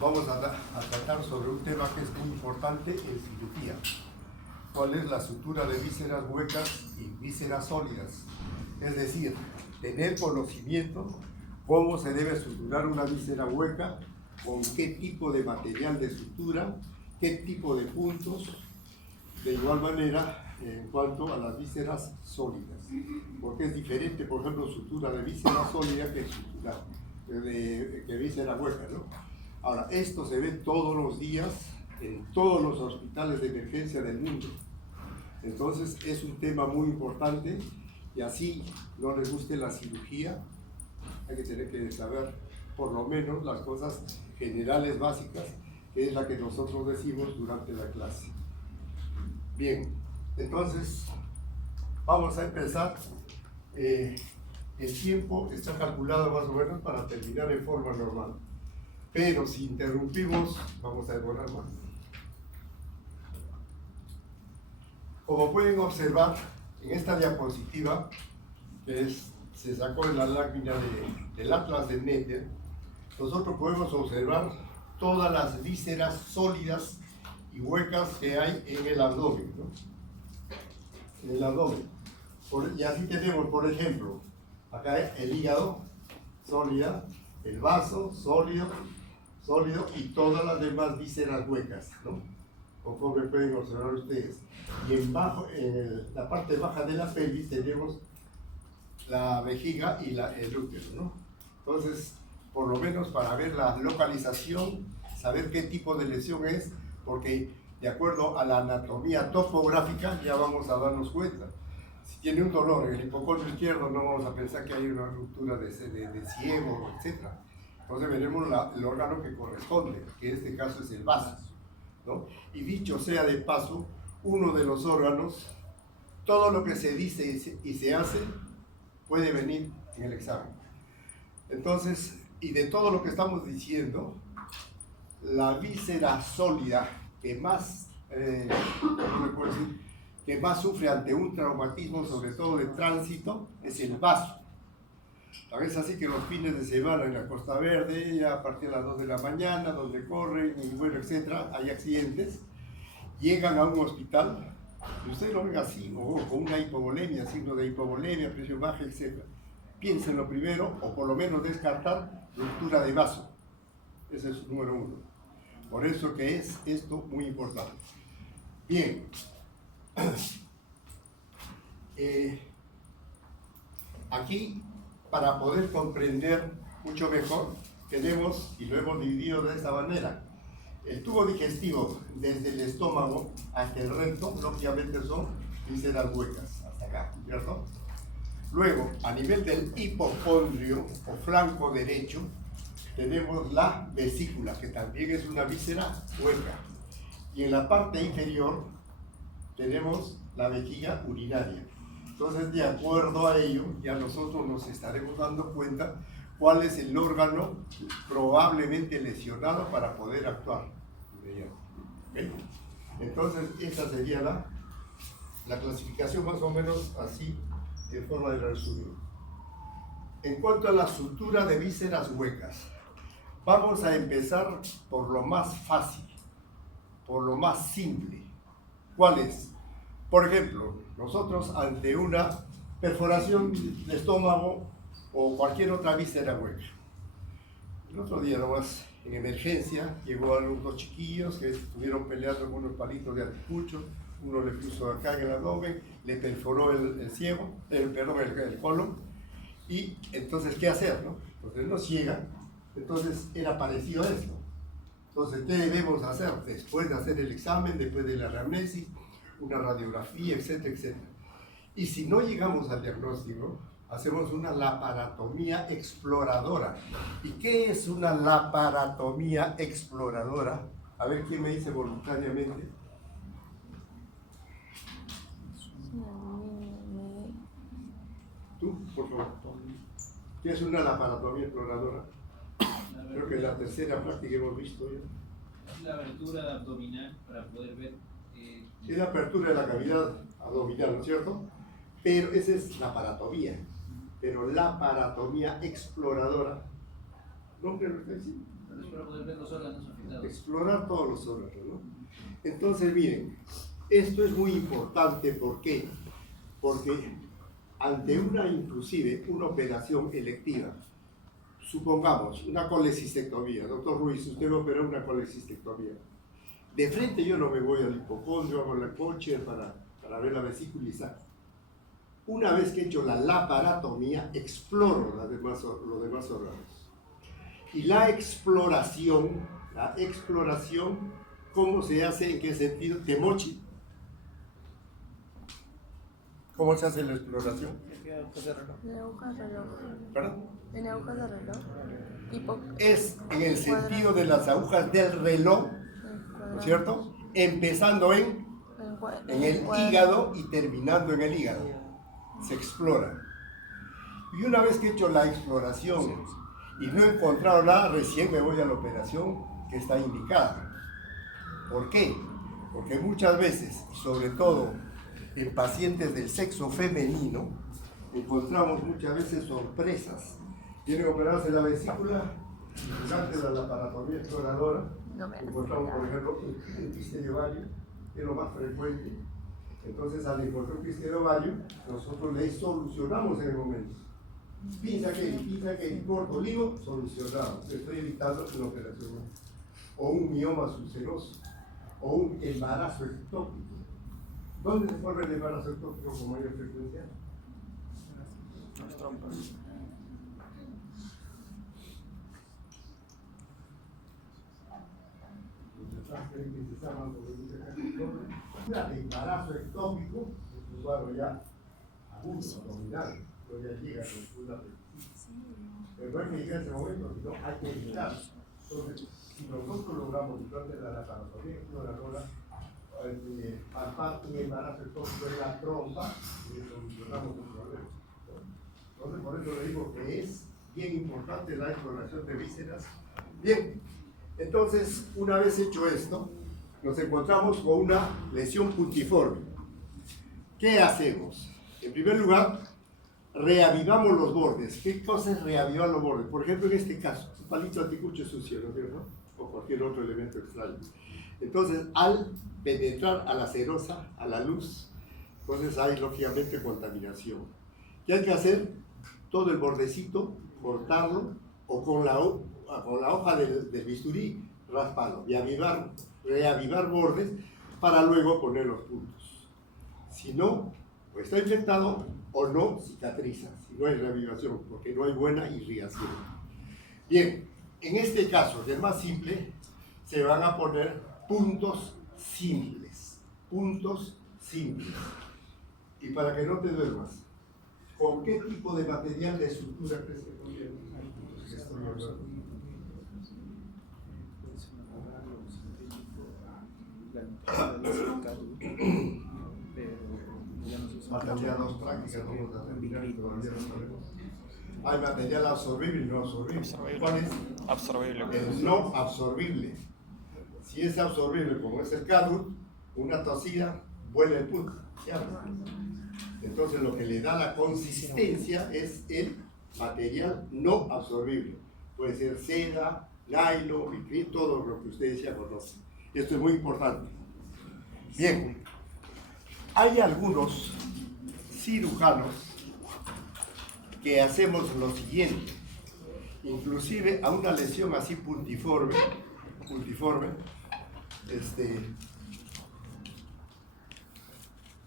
vamos a tratar sobre un tema que es muy importante en cirugía. ¿Cuál es la sutura de vísceras huecas y vísceras sólidas? Es decir, tener conocimiento cómo se debe suturar una víscera hueca, con qué tipo de material de sutura, qué tipo de puntos, de igual manera en cuanto a las vísceras sólidas, porque es diferente, por ejemplo, sutura de víscera sólida que sutura de víscera hueca, ¿no? Ahora, esto se ve todos los días en todos los hospitales de emergencia del mundo. Entonces es un tema muy importante, y así no les guste la cirugía, hay que tener que saber por lo menos las cosas generales básicas, que es la que nosotros decimos durante la clase. Bien, entonces vamos a empezar. El tiempo está calculado más o menos para terminar en forma normal, pero si interrumpimos vamos a demorar más. Como pueden observar en esta diapositiva, que se sacó en la lámina del Atlas de Netter, nosotros podemos observar todas las vísceras sólidas y huecas que hay en el abdomen, ¿no? En el abdomen. Y así tenemos, por ejemplo, acá el hígado, sólida, el vaso, sólido, y todas las demás vísceras huecas, ¿no? Conforme pueden observar ustedes. Y en la parte baja de la pelvis tenemos la vejiga y el útero, ¿no? Entonces, por lo menos para ver la localización, saber qué tipo de lesión es, porque de acuerdo a la anatomía topográfica ya vamos a darnos cuenta. Si tiene un dolor en el hipocondrio izquierdo, no vamos a pensar que hay una ruptura de ciego, etc. Entonces veremos el órgano que corresponde, que en este caso es el vaso, ¿no? Y dicho sea de paso, uno de los órganos, todo lo que se dice y se hace puede venir en el examen. Entonces, y de todo lo que estamos diciendo, la víscera sólida que más, ¿cómo le puedo decir?, que más sufre ante un traumatismo, sobre todo de tránsito, es el vaso. A veces así que los fines de semana en la Costa Verde, ya a partir de las 2 de la mañana, donde corren, y bueno, etcétera, hay accidentes, llegan a un hospital, y ustedes lo ven así, o con una hipovolemia, signo de hipovolemia, presión baja, etcétera. Piensen lo primero, o por lo menos descartar ruptura de vaso. Ese es número 1. Por eso que es esto muy importante. Bien. Aquí, para poder comprender mucho mejor, tenemos, y lo hemos dividido de esta manera, el tubo digestivo desde el estómago hasta el recto, obviamente son vísceras huecas, hasta acá, ¿cierto? Luego, a nivel del hipocondrio o flanco derecho, tenemos la vesícula, que también es una víscera hueca. Y en la parte inferior tenemos la vejiga urinaria. Entonces, de acuerdo a ello, ya nosotros nos estaremos dando cuenta cuál es el órgano probablemente lesionado para poder actuar. ¿Okay? Entonces, esa sería la clasificación más o menos así, en forma de resumen. En cuanto a la sutura de vísceras huecas, vamos a empezar por lo más fácil, por lo más simple. ¿Cuál es? Por ejemplo, nosotros ante una perforación de estómago o cualquier otra víscera hueca. El otro día nomás, en emergencia, llegó algunos 2 chiquillos que estuvieron peleando con unos palitos de anticucho. Uno le puso acá en el abdomen, le perforó el colon. Y entonces, ¿qué hacer, no? Entonces nos llega. Entonces era parecido a esto. Entonces, ¿qué debemos hacer? Después de hacer el examen, después de la anamnesis, una radiografía, etcétera, etcétera. Y si no llegamos al diagnóstico, hacemos una laparotomía exploradora. ¿Y qué es una laparotomía exploradora? A ver quién me dice voluntariamente. Tú, por favor. ¿Qué es una laparotomía exploradora? Creo que es la tercera práctica que hemos visto ya. Es la abertura abdominal para poder ver. Es la apertura de la cavidad abdominal, ¿no es cierto? Pero esa es la laparotomía. Pero la laparotomía exploradora, ¿nombre lo está diciendo? Es para poder ver los órganos afectados. Explorar todos los órganos, ¿no? Entonces, miren, esto es muy importante. ¿Por qué? Porque ante inclusive una operación electiva, supongamos una colecistectomía, doctor Ruiz, usted va a operar una colecistectomía. De frente yo no me voy al hipocondrio, hago la coche para ver la vesícula y saco. Una vez que he hecho la laparotomía, exploro los demás órganos. Y la exploración, ¿cómo se hace? ¿En qué sentido? Temochi. ¿Cómo se hace la exploración? En agujas de reloj. ¿Perdón? En agujas de reloj. Es en el sentido de las agujas del reloj, ¿no es cierto? Empezando en el hígado y terminando en el hígado. Se explora. Y una vez que he hecho la exploración y no he encontrado nada, recién me voy a la operación que está indicada. ¿Por qué? Porque muchas veces, y sobre todo en pacientes del sexo femenino, encontramos muchas veces sorpresas. Tiene que operarse la vesícula y durante la laparotomía exploradora encontramos, por ejemplo, el quiste de ovario, que es lo más frecuente. Entonces, al encontrar un quiste de ovario, nosotros le solucionamos en el momento. Pinza que corto, ligo, solucionado. Estoy evitando la operación. O un mioma ulceroso, o un embarazo ectópico. ¿Dónde se forma el embarazo ectópico con mayor frecuencia? Las trompas. El embarazo ectópico es un cuadro ya agudo, abdominal, pero ya llega con una apetito. Pero no hay que llegar a ese momento, sino hay que evitar. Entonces, si nosotros logramos durante la laparotomía exploradora palpar un embarazo ectópico en la trompa, y solucionamos el problema. Entonces, por eso le digo que es bien importante la exploración de vísceras. Bien, entonces, una vez hecho esto, nos encontramos con una lesión puntiforme. ¿Qué hacemos? En primer lugar, reavivamos los bordes. ¿Qué cosa es reavivar los bordes? Por ejemplo, en este caso, un palito anticucho sucio, ¿no es cierto? O cualquier otro elemento extraño. Entonces, al penetrar a la cerosa, a la luz, entonces hay lógicamente contaminación. ¿Qué hay que hacer? Todo el bordecito, cortarlo, o con la hoja del bisturí, rasparlo y reavivar bordes para luego poner los puntos. Si no, o está infectado o no cicatriza, si no hay reavivación, porque no hay buena irrigación. Bien, en este caso, del más simple, se van a poner puntos simples. Y para que no te duermas, ¿con qué tipo de material de sutura crees que conviene? Material dos prácticas, vamos a terminar, todavía no sabemos. Hay material absorbible y no absorbible. ¿Cuál es? Absorbible. El no absorbible. Si es absorbible, como es el cadut, una tosida vuela el punto. Entonces lo que le da la consistencia es el material no absorbible. Puede ser seda, nylon, vitrin, todo lo que ustedes ya conocen. Esto es muy importante. Bien, hay algunos cirujanos que hacemos lo siguiente. Inclusive a una lesión así puntiforme,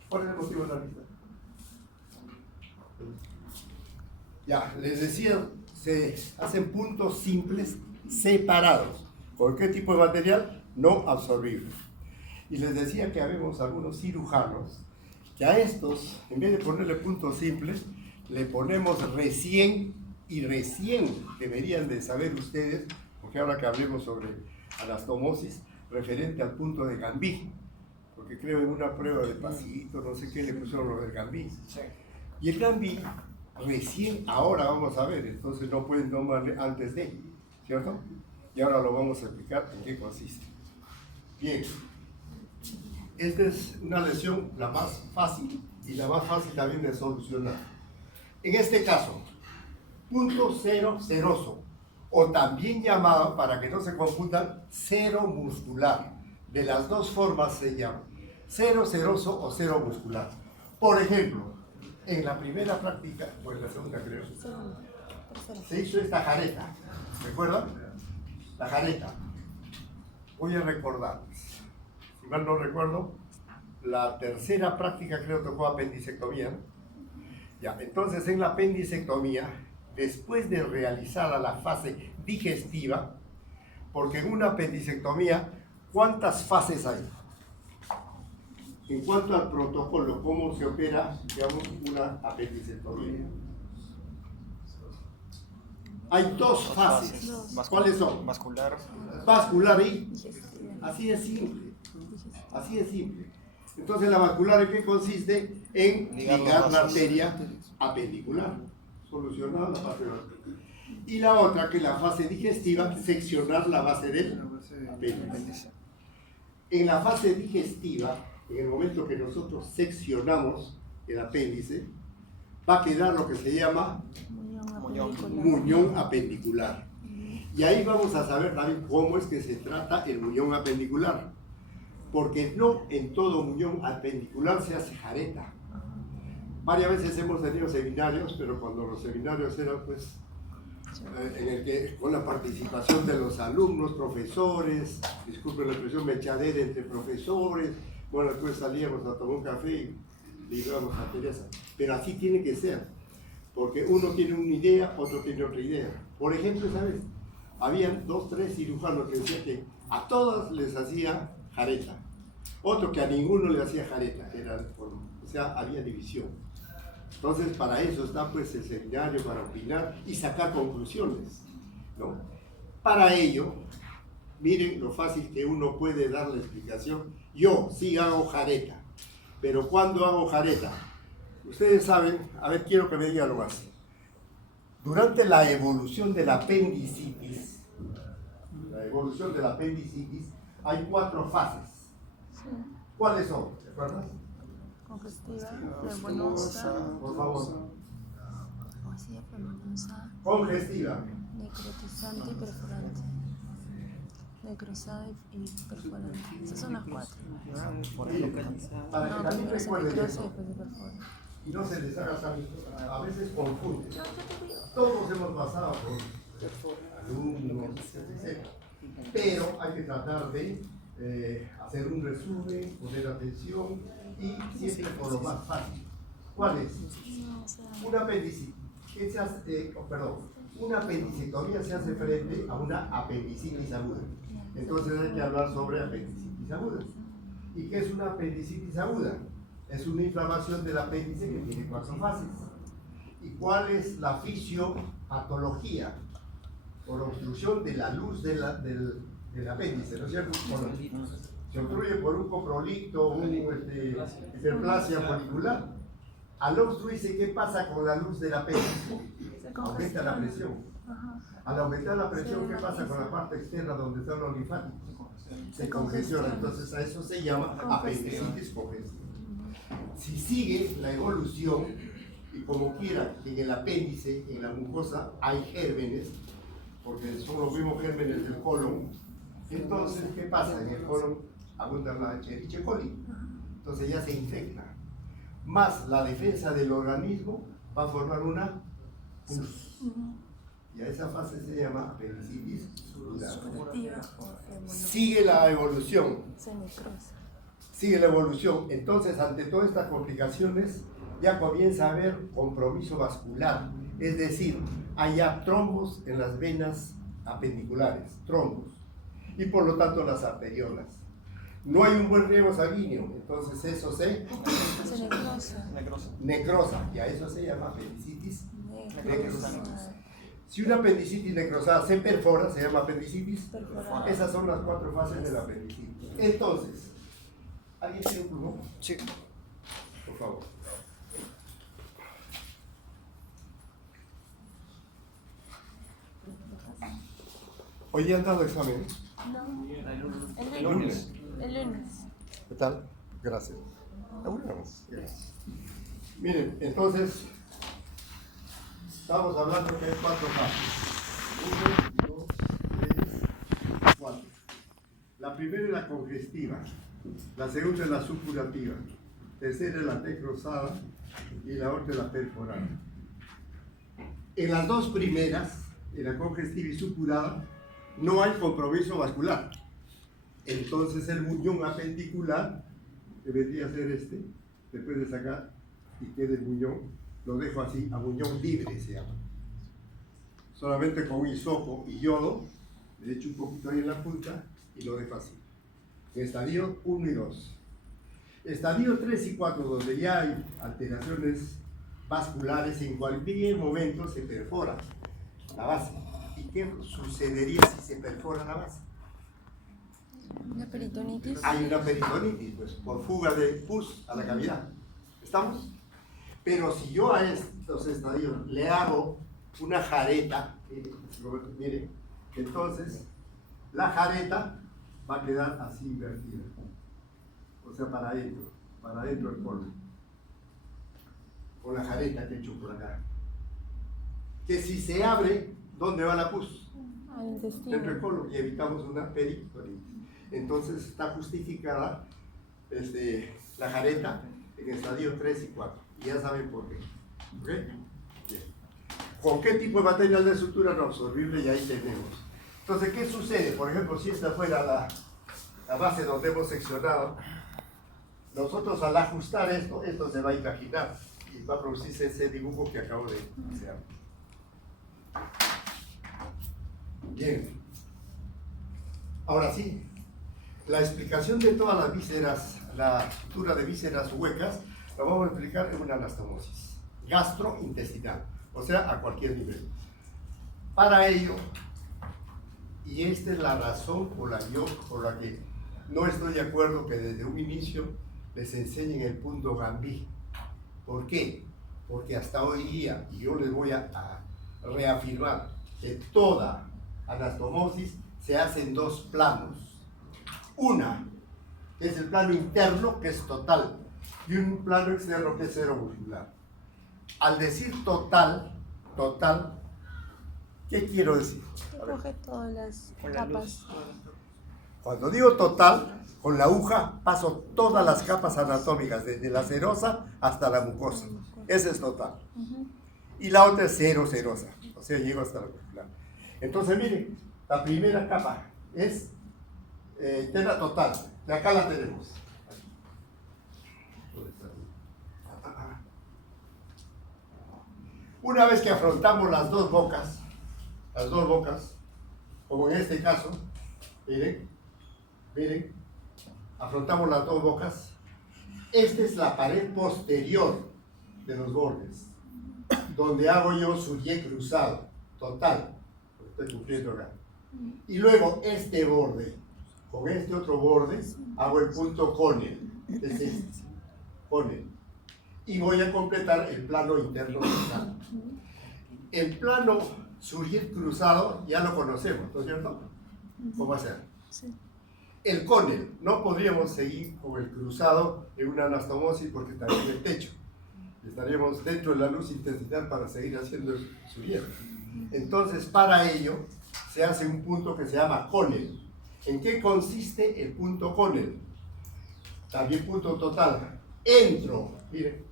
¿cuál es el motivo de la lista? Ya, les decía, se hacen puntos simples separados. ¿Con qué tipo de material? No absorbible. Y les decía que habemos algunos cirujanos que a estos, en vez de ponerle puntos simples, le ponemos recién deberían de saber ustedes, porque ahora que hablemos sobre anastomosis, referente al punto de Gambí, porque creo en una prueba de pasito, no sé qué, le pusieron lo del Gambí. Sí. Y el Gambí, recién ahora vamos a ver, entonces no pueden tomarle antes de, ¿cierto? Y ahora lo vamos a explicar en qué consiste. Bien, esta es una lesión la más fácil y la más fácil también de solucionar. En este caso, punto cero, seroso, o también llamado, para que no se confundan, cero muscular. De las dos formas se llama cero seroso o cero muscular. Por ejemplo, en la primera práctica, o en la segunda creo, se hizo esta jareta. ¿Recuerdan? La jareta. Voy a recordarles. Si mal no recuerdo, la tercera práctica creo tocó apendicectomía, ¿no? Ya, entonces en la apendicectomía, después de realizada la fase digestiva, porque en una apendicectomía, ¿cuántas fases hay? En cuanto al protocolo, ¿cómo se opera, digamos, una apendicectomía? Hay dos fases. ¿Cuáles son? Vascular. Vascular y así de simple. Así de simple. Entonces la vascular, ¿en qué consiste? En ligar la arteria apendicular. Solucionar la fase de la arteria. Y la otra, que es la fase digestiva, seccionar la base del apéndice. En la fase digestiva, en el momento que nosotros seccionamos el apéndice, va a quedar lo que se llama muñón apendicular. Y ahí vamos a saber también cómo es que se trata el muñón apendicular. Porque no en todo muñón apendicular se hace jareta. Varias veces hemos tenido seminarios, pero cuando los seminarios eran pues en el que con la participación de los alumnos, profesores, disculpen la expresión, mechadera entre profesores, bueno, después salíamos a tomar un café y librábamos a Teresa. Pero así tiene que ser, porque uno tiene una idea, otro tiene otra idea. Por ejemplo, ¿sabes? Habían 2, 3 cirujanos que decían que a todas les hacía jareta, otro que a ninguno le hacía jareta, o sea, había división. Entonces, para eso está pues el seminario, para opinar y sacar conclusiones, ¿no? Para ello, miren lo fácil que uno puede dar la explicación. Yo sí hago jareta, pero ¿cuándo hago jareta? Ustedes saben, a ver, quiero que me digan lo más. Durante la evolución de la apendicitis, hay 4 fases. ¿Cuáles son? ¿Te acuerdas? Congestiva, pulmonosa, Por favor. pulmonosa, Congestiva. necrotizante y perforante. Necrosada y perforante. Esas son las 4. Para que No, también primero se recuerden necrosa y eso después se perfora. y no se les haga tan, a veces confunde. Todos hemos pasado por alumnos, etc. Pero hay que tratar de hacer un resumen, poner atención y siempre por lo más fácil. ¿Cuál es? Una apendicitis. Una apendicectomía se hace frente a una apendicitis aguda. Entonces hay que hablar sobre apendicitis aguda. ¿Y qué es una apendicitis aguda? Es una inflamación del apéndice que tiene 4 fases. ¿Y cuál es la fisiopatología? Por obstrucción de la luz del apéndice, ¿no es cierto? Se obstruye por un coprolito, una hiperplasia folicular. Al obstruirse, ¿qué pasa con la luz del apéndice? Aumenta la presión. Al aumentar la presión, ¿qué pasa con la parte externa donde están los linfáticos? Se congestiona. Entonces a eso se llama apendicitis congestiva. Si sigue la evolución, y como quiera, en el apéndice, en la mucosa, hay gérmenes, porque son los mismos gérmenes del colon, entonces, ¿qué pasa? En el colon abunda la Escherichia coli, entonces ya se infecta. Más la defensa del organismo va a formar una pus. Y a esa fase se llama apendicitis subdurada. Sigue la evolución. Se necrosa. Sigue la evolución. Entonces, ante todas estas complicaciones, ya comienza a haber compromiso vascular. Es decir, hay ya trombos en las venas apendiculares, trombos. Y por lo tanto las arteriolas. No hay un buen riego sanguíneo, entonces eso se necrosa. Y a eso se llama apendicitis necrosada. Si una apendicitis necrosada se perfora, se llama apendicitis perforada. Esas son las 4 fases de la apendicitis. Entonces, ¿alguien tiene un plumón? Sí. Por favor. ¿Hoy día han dado examen? No. El lunes. El lunes. ¿Qué tal? Gracias. Gracias. Miren, entonces, estamos hablando que hay 4 fases. 1, primera es la congestiva, la segunda es la supurativa, tercera es la T cruzada y la otra es la perforada. En las dos primeras, en la congestiva y supurada, no hay compromiso vascular. Entonces el muñón apendicular, que vendría a ser este, después de sacar y quede el muñón, lo dejo así, a muñón libre se llama. Solamente con hisopo y yodo, le echo un poquito ahí en la punta y lo dejo así. Estadio 1 y 2. Estadio 3 y 4, donde ya hay alteraciones vasculares, en cualquier momento se perfora la base. ¿Y qué sucedería si se perfora la base? Una peritonitis. Hay una peritonitis, pues, por fuga de pus a la cavidad. ¿Estamos? Pero si yo a estos estadios le hago una jareta, mire, entonces la jareta va a quedar así invertida. O sea, para adentro el colon. Con la jareta que he hecho por acá. Que si se abre, ¿dónde va la pus? Al intestino. Dentro del colon y evitamos una peritonitis. Entonces está justificada la jareta en estadio 3 y 4. Y ya saben por qué. ¿Ok? Bien. ¿Con qué tipo de material de sutura no absorbible? Y ahí tenemos. Entonces, ¿qué sucede? Por ejemplo, si esta fuera la base donde hemos seccionado, nosotros al ajustar esto se va a imaginar y va a producirse ese dibujo que acabo de hacer. Bien. Ahora sí, la explicación de todas las vísceras, la sutura de vísceras huecas, la vamos a explicar en una anastomosis gastrointestinal, o sea, a cualquier nivel. Para ello, y esta es la razón por la que no estoy de acuerdo que desde un inicio les enseñen el punto Gambí. ¿Por qué? Porque hasta hoy día, y yo les voy a reafirmar, que toda anastomosis se hace en dos planos. Una es el plano interno, que es total, y un plano externo, que es cero muscular. Al decir total, ¿qué quiero decir? Coge todas las capas. Cuando digo total, con la aguja paso todas las capas anatómicas, desde la serosa hasta la mucosa. Ese es total. Y la otra es cero serosa, o sea, llego hasta la muscular. Entonces, miren, la primera capa es tela total. De acá la tenemos. Una vez que afrontamos las dos bocas, como en este caso, miren, afrontamos las dos bocas. Esta es la pared posterior de los bordes, donde hago yo Surgier cruzado, total, estoy cumpliendo acá. Y luego este borde, con este otro borde, hago el punto Connell, es este, Connell. Y voy a completar el plano interno total. El plano Surgier cruzado ya lo conocemos, ¿no es cierto? ¿Cómo hacer? Sí. El Connell, no podríamos seguir con el cruzado en una anastomosis porque estaría en el techo. Estaríamos dentro de la luz intestinal para seguir haciendo el Surgier. Entonces, para ello, se hace un punto que se llama Connell. ¿En qué consiste el punto Connell? También punto total. Entro, miren.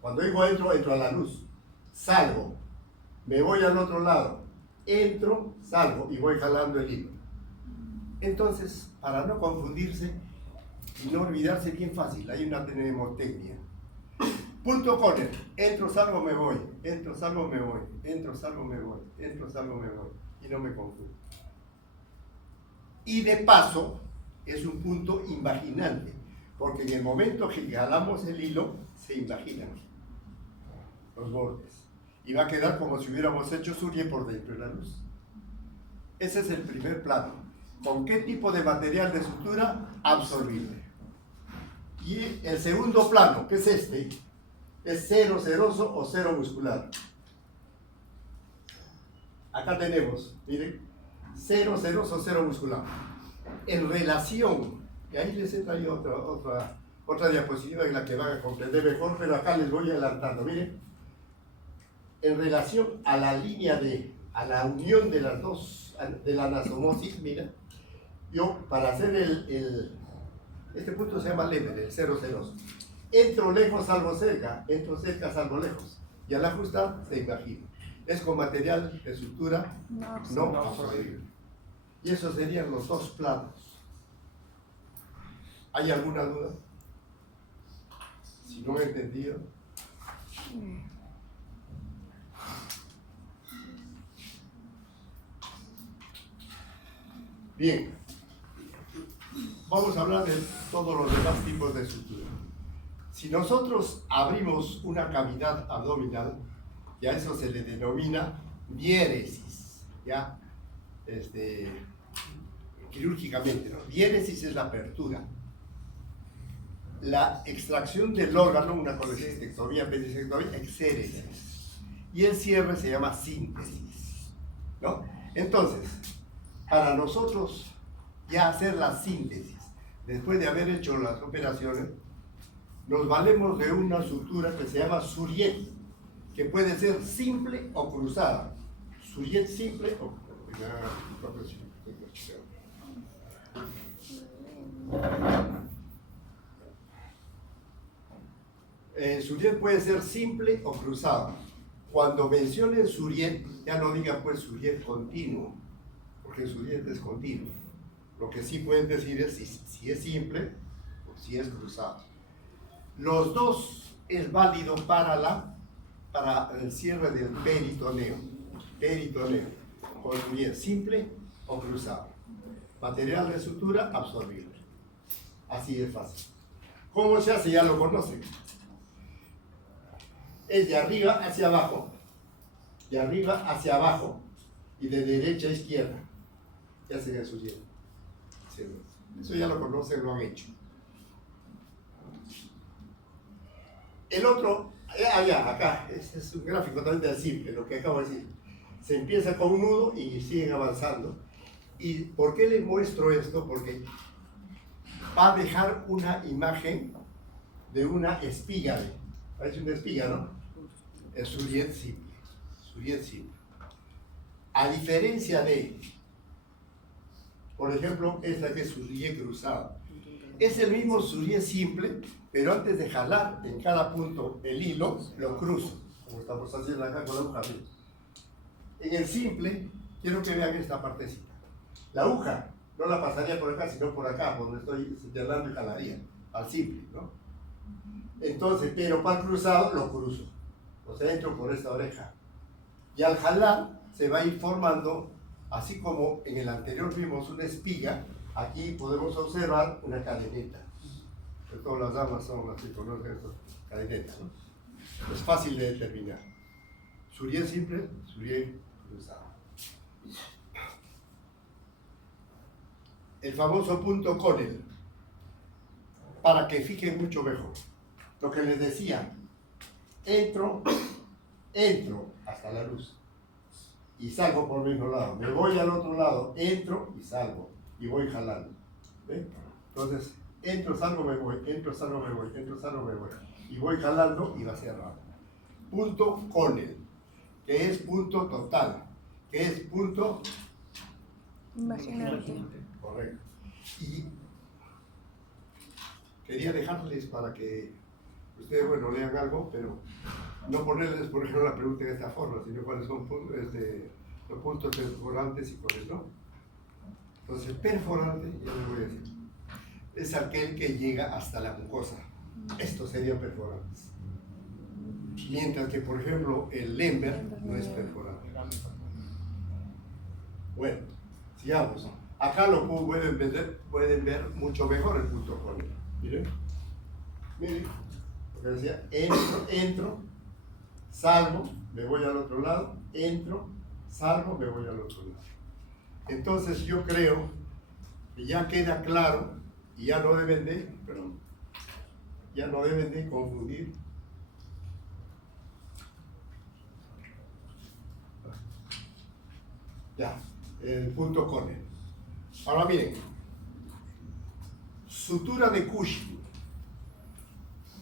Cuando digo entro a la luz. Salgo, me voy al otro lado. Entro, salgo y voy jalando el hilo. Entonces, para no confundirse y no olvidarse, bien fácil, hay una mnemotecnia. Punto Connell, entro, salgo, me voy, entro, salgo, me voy, entro, salgo, me voy, entro, salgo, me voy, y no me confundo. Y de paso, es un punto invaginante, porque en el momento que jalamos el hilo, se invaginan los bordes. Y va a quedar como si hubiéramos hecho Surgier por dentro de la luz. Ese es el primer plano. ¿Con qué tipo de material de sutura? Absorbible. Y el segundo plano, que es este, es cero seroso o cero muscular. Acá tenemos, miren, cero seroso o cero muscular. En relación, y ahí les he traído otra diapositiva en la que van a comprender mejor, pero acá les voy adelantando, miren. En relación a la línea a la unión de las dos de la anastomosis, mira, yo para hacer este punto se llama lever, el 0,0. Entro lejos, salgo cerca, entro cerca, salgo lejos. Y al ajustar, se imagina. Es con material de sutura no absorbible. Y esos serían los dos planos. ¿Hay alguna duda? Si no he entendido. Bien. Vamos a hablar de todos los demás tipos de sutura. Si nosotros abrimos una cavidad abdominal, y a eso se le denomina diéresis, ¿ya? Quirúrgicamente, ¿no? Diéresis es la apertura. La extracción del órgano, una colecistectomía, apendicectomía, exéresis. Y el cierre se llama síntesis, ¿no? Entonces, para nosotros ya hacer la síntesis, después de haber hecho las operaciones, nos valemos de una sutura que se llama suriet, que puede ser simple o cruzada. Suriet simple o suriet puede ser simple o cruzado. Cuando mencionen suriet, ya no digan pues suriet continuo, porque suriet es continuo. Lo que sí pueden decir es si es simple o si es cruzado. Los dos es válido para el cierre del peritoneo, con suriet simple o cruzado. Material de sutura absorbible. Así de fácil. ¿Cómo se hace? Ya lo conocen. Es de arriba hacia abajo, de arriba hacia abajo y de derecha a izquierda. Ya se ve suriet. Eso ya lo conocen, lo han hecho. El otro, acá, este es un gráfico también simple, lo que acabo de decir. Se empieza con un nudo y siguen avanzando. ¿Y por qué les muestro esto? Porque va a dejar una imagen de una espiga. ¿Parece una espiga, no? Es suriet simple. Suriet simple. A diferencia de, por ejemplo, esta que es suriet cruzado. Es el mismo suriet simple, pero antes de jalar en cada punto el hilo, lo cruzo, como estamos haciendo acá con la aguja. En el simple, quiero que vean esta partecita. La aguja no la pasaría por acá, sino por acá, por donde estoy señalando y jalaría, al simple, ¿no? Entonces, pero para el cruzado lo cruzo. O sea, entro por esta oreja. Y al jalar, se va a ir formando, así como en el anterior vimos una espiga, aquí podemos observar una cadeneta. Todas las damas son así, conocen estas cadenetas, ¿no? Es fácil de determinar. Suriet simple, suriet cruzado. El famoso punto Connell, para que fijen mucho mejor. Lo que les decía, entro hasta la luz y salgo por el mismo lado. Me voy al otro lado, entro y salgo y voy jalando. ¿Ve? Entonces, entro, salgo, me voy, entro, salgo, me voy, entro, salgo, me voy. Y voy jalando y va cerrado. Punto Connell, que es punto total, que es punto Imagínate. correcto. Y quería dejarles para que ustedes, bueno, lean algo, pero no ponerles, por ejemplo, la pregunta en esta forma, sino cuáles son los puntos perforantes y cuáles no. Entonces, perforante, ya les voy a decir, es aquel que llega hasta la mucosa. Estos serían perforantes. Mientras que, por ejemplo, el Lemberg no es perforante. Bueno, sigamos. Acá lo pueden ver mucho mejor el punto Connell. Miren, lo que decía, entro, salgo, me voy al otro lado, entro, salgo, me voy al otro lado. Entonces yo creo que ya queda claro y ya no deben de confundir ya, el punto Connell. Ahora miren, sutura de Cushing.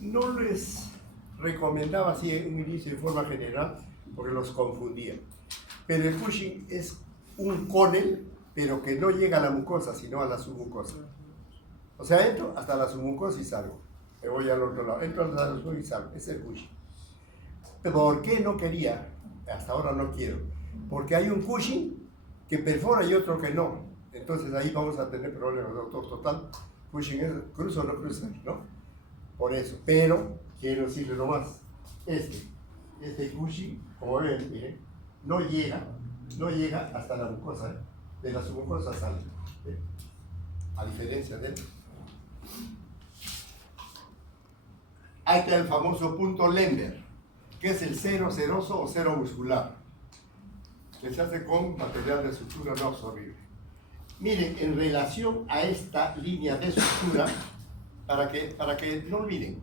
No les recomendaba así en un inicio de forma general porque los confundía. Pero el Cushing es un cónel, pero que no llega a la mucosa, sino a la submucosa. O sea, entro hasta la submucosa y salgo. Me voy al otro lado. Entro hasta la submucosa y salgo. Ese es el Cushing. ¿Por qué no quería? Hasta ahora no quiero. Porque hay un Cushing que perfora y otro que no. Entonces ahí vamos a tener problemas, doctor. Total, Cushing es cruza o no cruza, ¿no? Por eso. Pero quiero decirle nomás, este Cushing, como ven, miren, no llega hasta la mucosa, ¿eh? De la submucosa sale, ¿eh? A diferencia de él. Ahí está el famoso punto Lemberg, que es el cero seroso o cero muscular, que se hace con material de sutura no absorbible. Miren, en relación a esta línea de sutura, para que no olviden,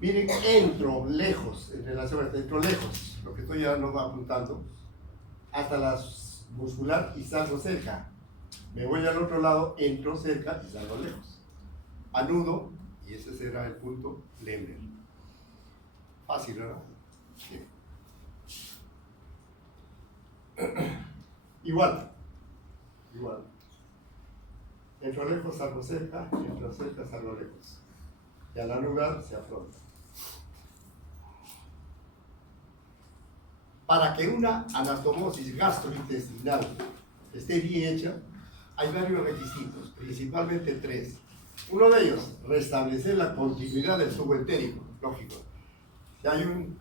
miren, entro lejos, en relación a esto, entro lejos, lo que estoy ya no va apuntando, hasta la muscular y salgo cerca. Me voy al otro lado, entro cerca y salgo lejos. Anudo, y ese será el punto Lemberg. Fácil, ¿verdad? Bien. Igual. Entro lejos, salgo cerca, entro cerca, salgo lejos. Y al anudar se afronta. Para que una anastomosis gastrointestinal esté bien hecha, hay varios requisitos, principalmente 3. Uno de ellos, restablecer la continuidad del tubo entérico, lógico. Si hay un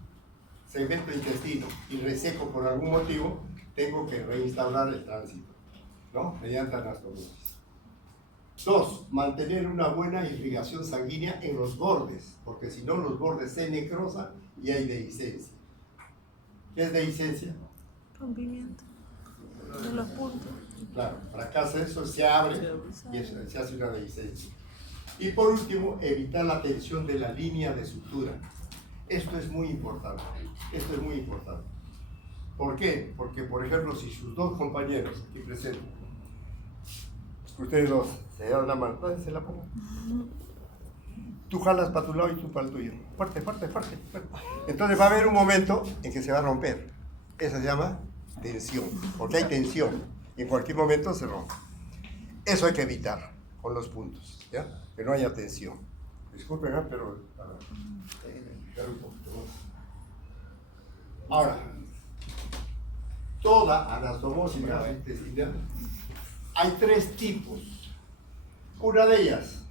segmento de intestino y reseco por algún motivo, tengo que reinstaurar el tránsito, ¿no? Mediante anastomosis. 2, mantener una buena irrigación sanguínea en los bordes, porque si no los bordes se necrosan y hay dehiscencia. ¿Qué es dehiscencia? Rompimiento de los puntos. Claro, fracasa eso, se abre y eso, se hace una dehiscencia. Y por último, evitar la tensión de la línea de sutura. Esto es muy importante. ¿Por qué? Porque, por ejemplo, si sus dos compañeros aquí presentes, ustedes dos se dan la mano, ¿dónde se la pongo? Tú jalas para tu lado y tú para el tuyo. Fuerte. Entonces va a haber un momento en que se va a romper. Eso se llama tensión, porque hay tensión y en cualquier momento se rompe. Eso hay que evitar con los puntos, ¿ya? Que no haya tensión. Disculpen, pero para explicar un poquito más. Ahora, toda anastomosis gastrointestinal hay 3 tipos. Una de ellas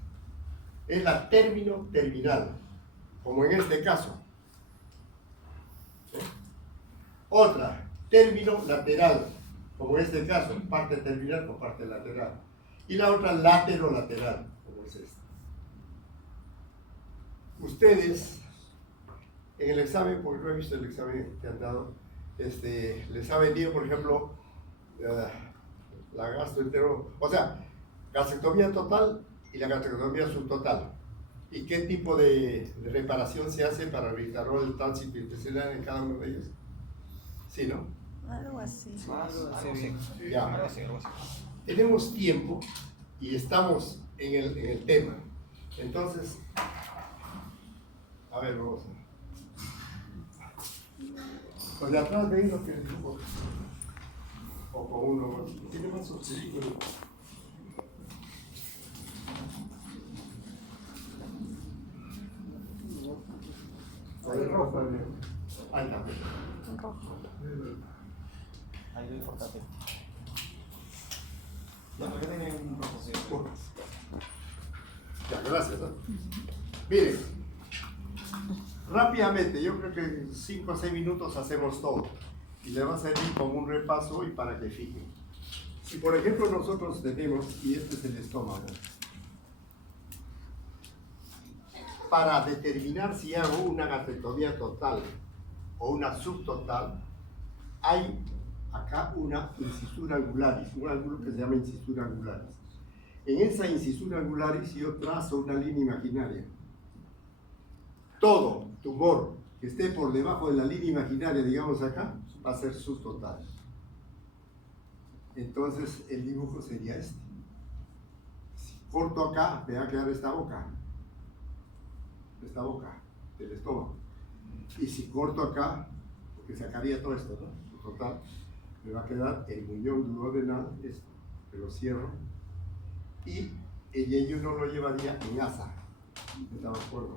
es la término-terminal, como en este caso. ¿Sí? Otra, término-lateral, como en este caso, parte terminal con parte lateral. Y la otra, látero-lateral, como es esta. Ustedes, en el examen, porque no he visto el examen que han dado, les ha vendido, por ejemplo, la gastroentero, o sea, gastrectomía total y la gastrectomía subtotal. ¿Y qué tipo de reparación se hace para evitar el tránsito intestinal en cada uno de ellos? ¿Sí, no? Algo así. Ya. Tenemos tiempo y estamos en el tema. Entonces, a ver, vamos a... Con de atrás ven lo que les digo. O con uno más. Tiene más obstáculos. Con el rojo, ahí está. En rojo. Ahí lo importante. Ya, porque tienen un propósito. Ya, gracias. Miren, rápidamente, yo creo que en 5 o 6 minutos hacemos todo. Y le va a servir como un repaso y para que fijen. Si por ejemplo nosotros tenemos, y este es el estómago, para determinar si hago una gastrectomía total o una subtotal, hay acá una incisura angularis, un ángulo que se llama incisura angularis. En esa incisura angularis yo trazo una línea imaginaria. Todo tumor que esté por debajo de la línea imaginaria, digamos acá, va a ser subtotal. Entonces el dibujo sería este. Si corto acá, me va a quedar esta boca del estómago. Y si corto acá, porque sacaría todo esto, ¿no? Total, Me va a quedar el muñón duodenal, esto, que lo cierro, y el yeyuno lo llevaría en asa, de tal forma,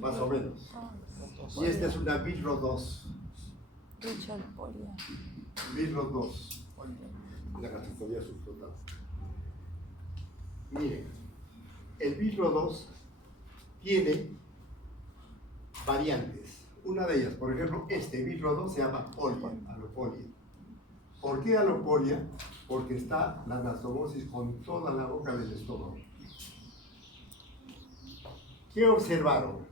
más o menos. Y esta es una Virro 2. Richard Polia. Virro 2. La gastrostomía subtotal. Miren, el Virro 2 tiene variantes. Una de ellas, por ejemplo, este Virro 2 se llama polia, alopolia. ¿Por qué alopolia? Porque está la anastomosis con toda la boca del estómago. ¿Qué observaron?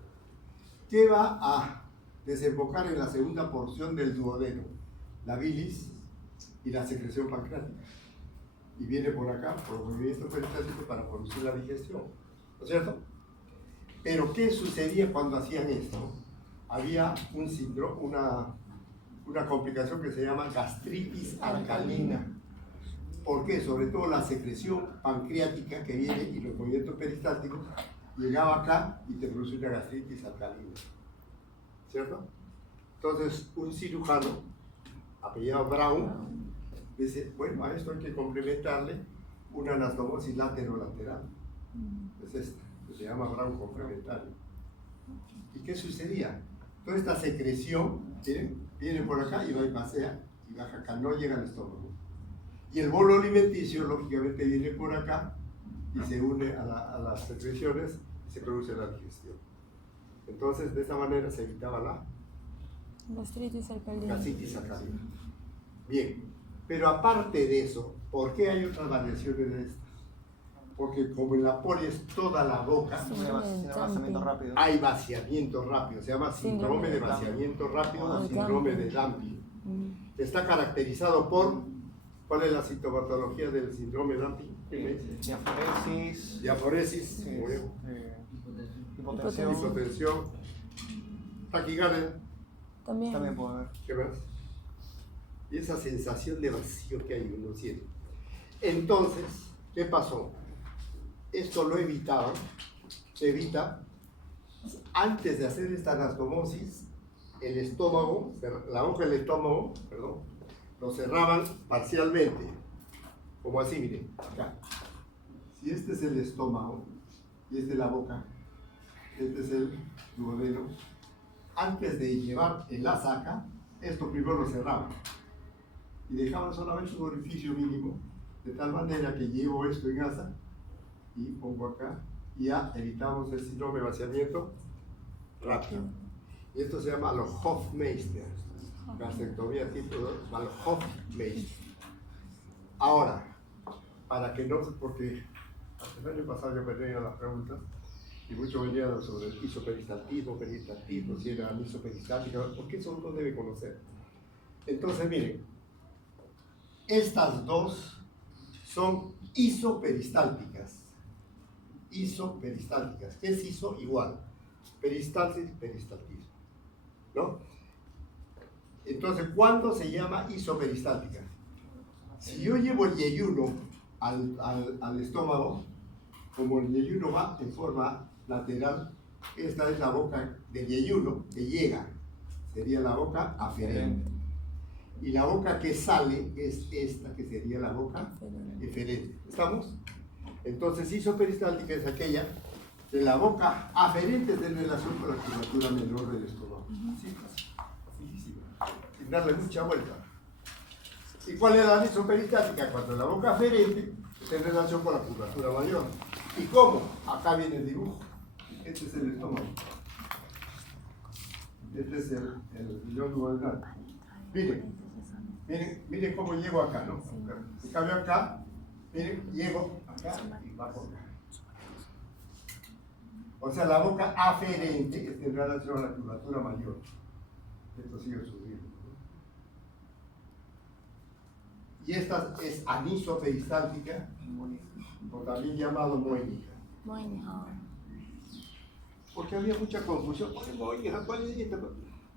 ¿Qué va a desembocar en la segunda porción del duodeno? La bilis y la secreción pancreática. Y viene por acá, por el movimiento peristático, para producir la digestión. ¿No es cierto? Pero ¿qué sucedía cuando hacían esto? Había un síndrome, una complicación que se llama gastritis alcalina. ¿Por qué? Sobre todo la secreción pancreática que viene y los movimientos peristálticos llegaba acá y te produce una gastritis alcalina. ¿Cierto? Entonces, un cirujano, apellidado Brown, dice, bueno, a esto hay que complementarle una anastomosis laterolateral. Es esta, que se llama Brown complementario. ¿Y qué sucedía? Toda esta secreción, ¿miren? Viene por acá y va y pasea y baja acá, no llega al estómago. Y el bolo alimenticio, lógicamente, viene por acá y se une a las secreciones y se produce la digestión. Entonces, de esta manera se evitaba la Gastritis alcalina. gastritis alcalina. Bien, pero aparte de eso, ¿por qué hay otras variaciones de estas? Porque como en la polia es toda la boca, Vaciamiento rápido. hay vaciamiento rápido, se llama síndrome de vaciamiento rápido o síndrome de dumping. Está caracterizado por, ¿cuál es la sintomatología del síndrome de dumping? Diaforesis. Diaforesis, muy bien. Hipotensión. Hipotensión, taquicardia, También puede haber. ¿qué más? Y esa sensación de vacío que hay uno siente. Entonces, ¿qué pasó? Esto lo evitaban, se evita, antes de hacer esta anastomosis, el estómago, la boca del estómago, perdón, lo cerraban parcialmente, como así, miren, acá. Si este es el estómago y este es la boca, este es el duodeno, antes de llevar el asa acá, esto primero lo cerraban y dejaban solamente un orificio mínimo, de tal manera que llevo esto en asa y pongo acá y ya evitamos el síndrome de vaciamiento rápido. Y esto se llama los Hofmeister, gastrectomía tipo Hofmeister. Ahora, para que no, porque hasta el año pasado yo me tenía las preguntas y muchos venían sobre el isoperistaltismo, peristaltismo, si era isoperistática, porque eso uno debe conocer. Entonces, miren, estas dos son isoperistálticas. Isoperistálticas. ¿Qué es iso? Igual. Peristalsis, peristaltismo. ¿No? Entonces, ¿cuándo se llama isoperistáltica? Si yo llevo el yeyuno al estómago, como el yeyuno va en forma lateral, esta es la boca del yeyuno que llega, sería la boca aferente. Y la boca que sale es esta, que sería la boca eferente. ¿Estamos? Entonces, isoperistáltica es aquella de la boca aferente en relación con la curvatura menor del estómago. Así, facilísimo, sin darle mucha vuelta. ¿Y cuál es la isoperistáltica? Cuando la boca aferente está en relación con la curvatura mayor. ¿Y cómo? Acá viene el dibujo. Este es el estómago. Este es el millón duodenal. Miren cómo llego acá, ¿no? En cambio acá, miren, llego acá y bajo acá. O sea, la boca aferente está en relación a la curvatura mayor. Esto sigue subiendo, ¿no? Y esta es anisoperistáltica, o también llamado moénica. Porque había mucha confusión. ¿Cuál es moénica? ¿Cuál es esta?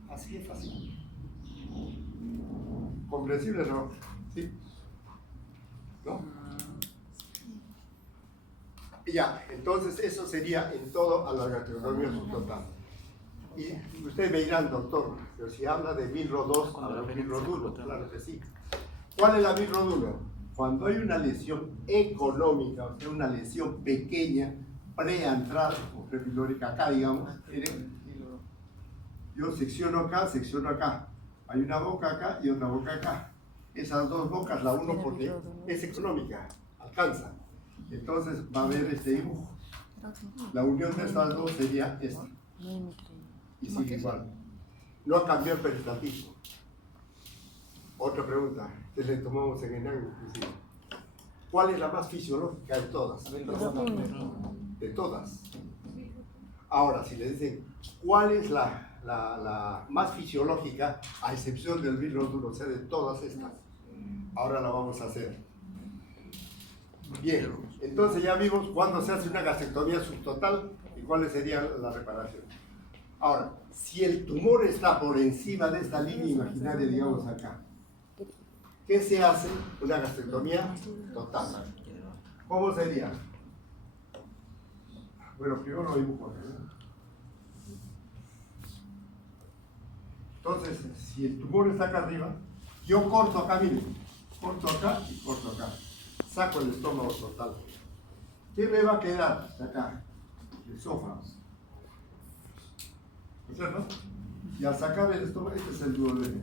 Así es fácil. ¿Comprensible no? ¿Sí? ¿No? Ya, entonces eso sería en todo a la gastronomía subtotal. Y ustedes me dirán, doctor, pero si habla de milrodos, habla de milrodulo, claro que sí. ¿Cuál es la milrodulo? Cuando hay una lesión económica, o sea, una lesión pequeña, preantral o prepilórica acá, digamos, miren, yo secciono acá, hay una boca acá y otra boca acá. Esas dos bocas la uno porque es económica, alcanza. Entonces va a haber este dibujo. La unión de estas dos sería esta. Y sigue igual. No ha cambiado el peristatismo. Otra pregunta que le tomamos en el ángulo. ¿Cuál es la más fisiológica de todas? De todas. Ahora, si le dicen, ¿cuál es la más fisiológica, a excepción del milrodulo, o sea, de todas estas? Ahora la vamos a hacer. Bien, entonces ya vimos cuándo se hace una gastrectomía subtotal y cuál sería la reparación. Ahora, si el tumor está por encima de esta línea imaginaria, digamos acá, ¿qué se hace? Una gastrectomía total. ¿Cómo sería? Bueno, primero lo dibujo acá, ¿no? Entonces, si el tumor está acá arriba, yo corto acá, miren, corto acá y corto acá. Saco el estómago total. ¿Qué me va a quedar de acá? El esófago. ¿No es cierto? Y al sacar el estómago, este es el duodeno.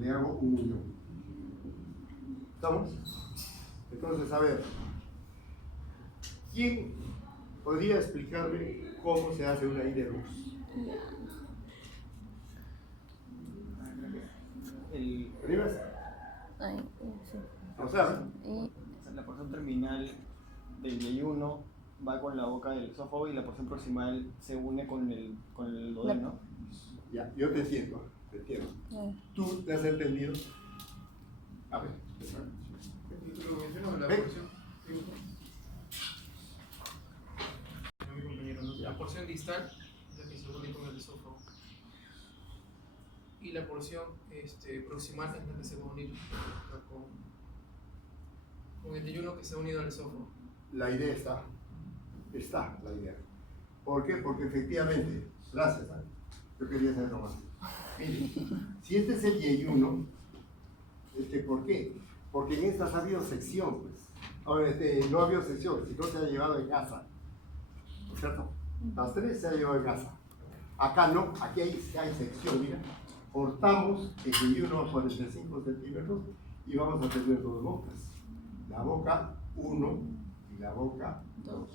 Le hago un unión. ¿Estamos? Entonces, a ver, ¿quién podría explicarme cómo se hace una IDERUX? ¿Arriba? O sea, la porción terminal del yeyuno va con la boca del esófago y la porción proximal se une con el duodeno. ya, yo te entiendo, te entiendo. ¿Tú te has entendido? A ver. La porción distal es la que se une con el esófago. Y la porción proximal es la que se va a unir con el yeyuno que se ha unido al esófago. La idea está la idea. ¿Por qué? Porque efectivamente, gracias, ¿sabes? Yo quería saber nomás. Miren, si este es el yeyuno, ¿por qué? Porque en estas ha habido sección, pues. Ahora, no ha habido sección, sino se ha llevado en gasa. ¿No es cierto? Las tres se ha llevado en gasa. Acá no, aquí hay sección, mira. Cortamos el yeyuno a 45 centímetros y vamos a tener dos bocas. La boca 1 y la boca 2.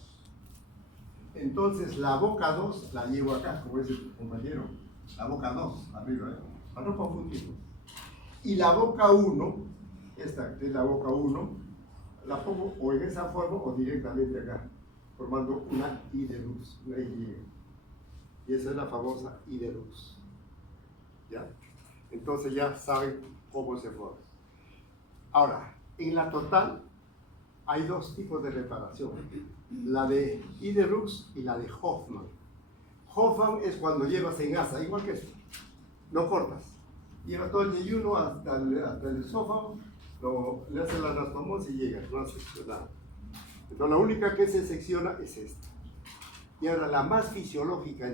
Entonces la boca 2 la llevo acá, como dice tu compañero. La boca 2, arriba, para no confundirnos. Y la boca 1, esta que es la boca 1, la pongo o en esa forma o directamente acá, formando una IDERUX, una Y. Y esa es la famosa IDERUX. ¿Ya? Entonces ya saben cómo se forma. Ahora, en la total hay dos tipos de reparación, la de IDERUX y la de Hoffman. Hoffman es cuando llevas en asa, igual que esto, no cortas, lleva todo el yeyuno hasta el esófago, le haces la anastomosis y llegas, no haces nada. Entonces la única que se secciona es esta. Y ahora la más fisiológica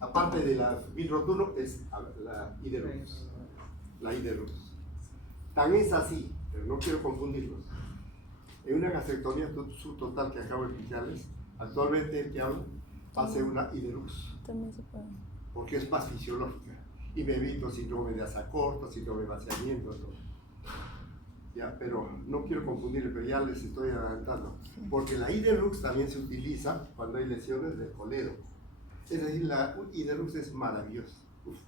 aparte de la milrodulo es la IDERUX. La IDERUX. Tan es así, pero no quiero confundirlos. En una gastrectomía subtotal que acabo de explicarles, actualmente el que habla hace una IDERUX. También se puede. Porque es más fisiológica. Y me evito síndrome de asa corta, síndrome de vaciamiento, todo. Ya, pero no quiero confundirle, pero ya les estoy adelantando. Porque la IDERUX también se utiliza cuando hay lesiones del coledo. Es decir, la IDERUX es maravillosa. Uf,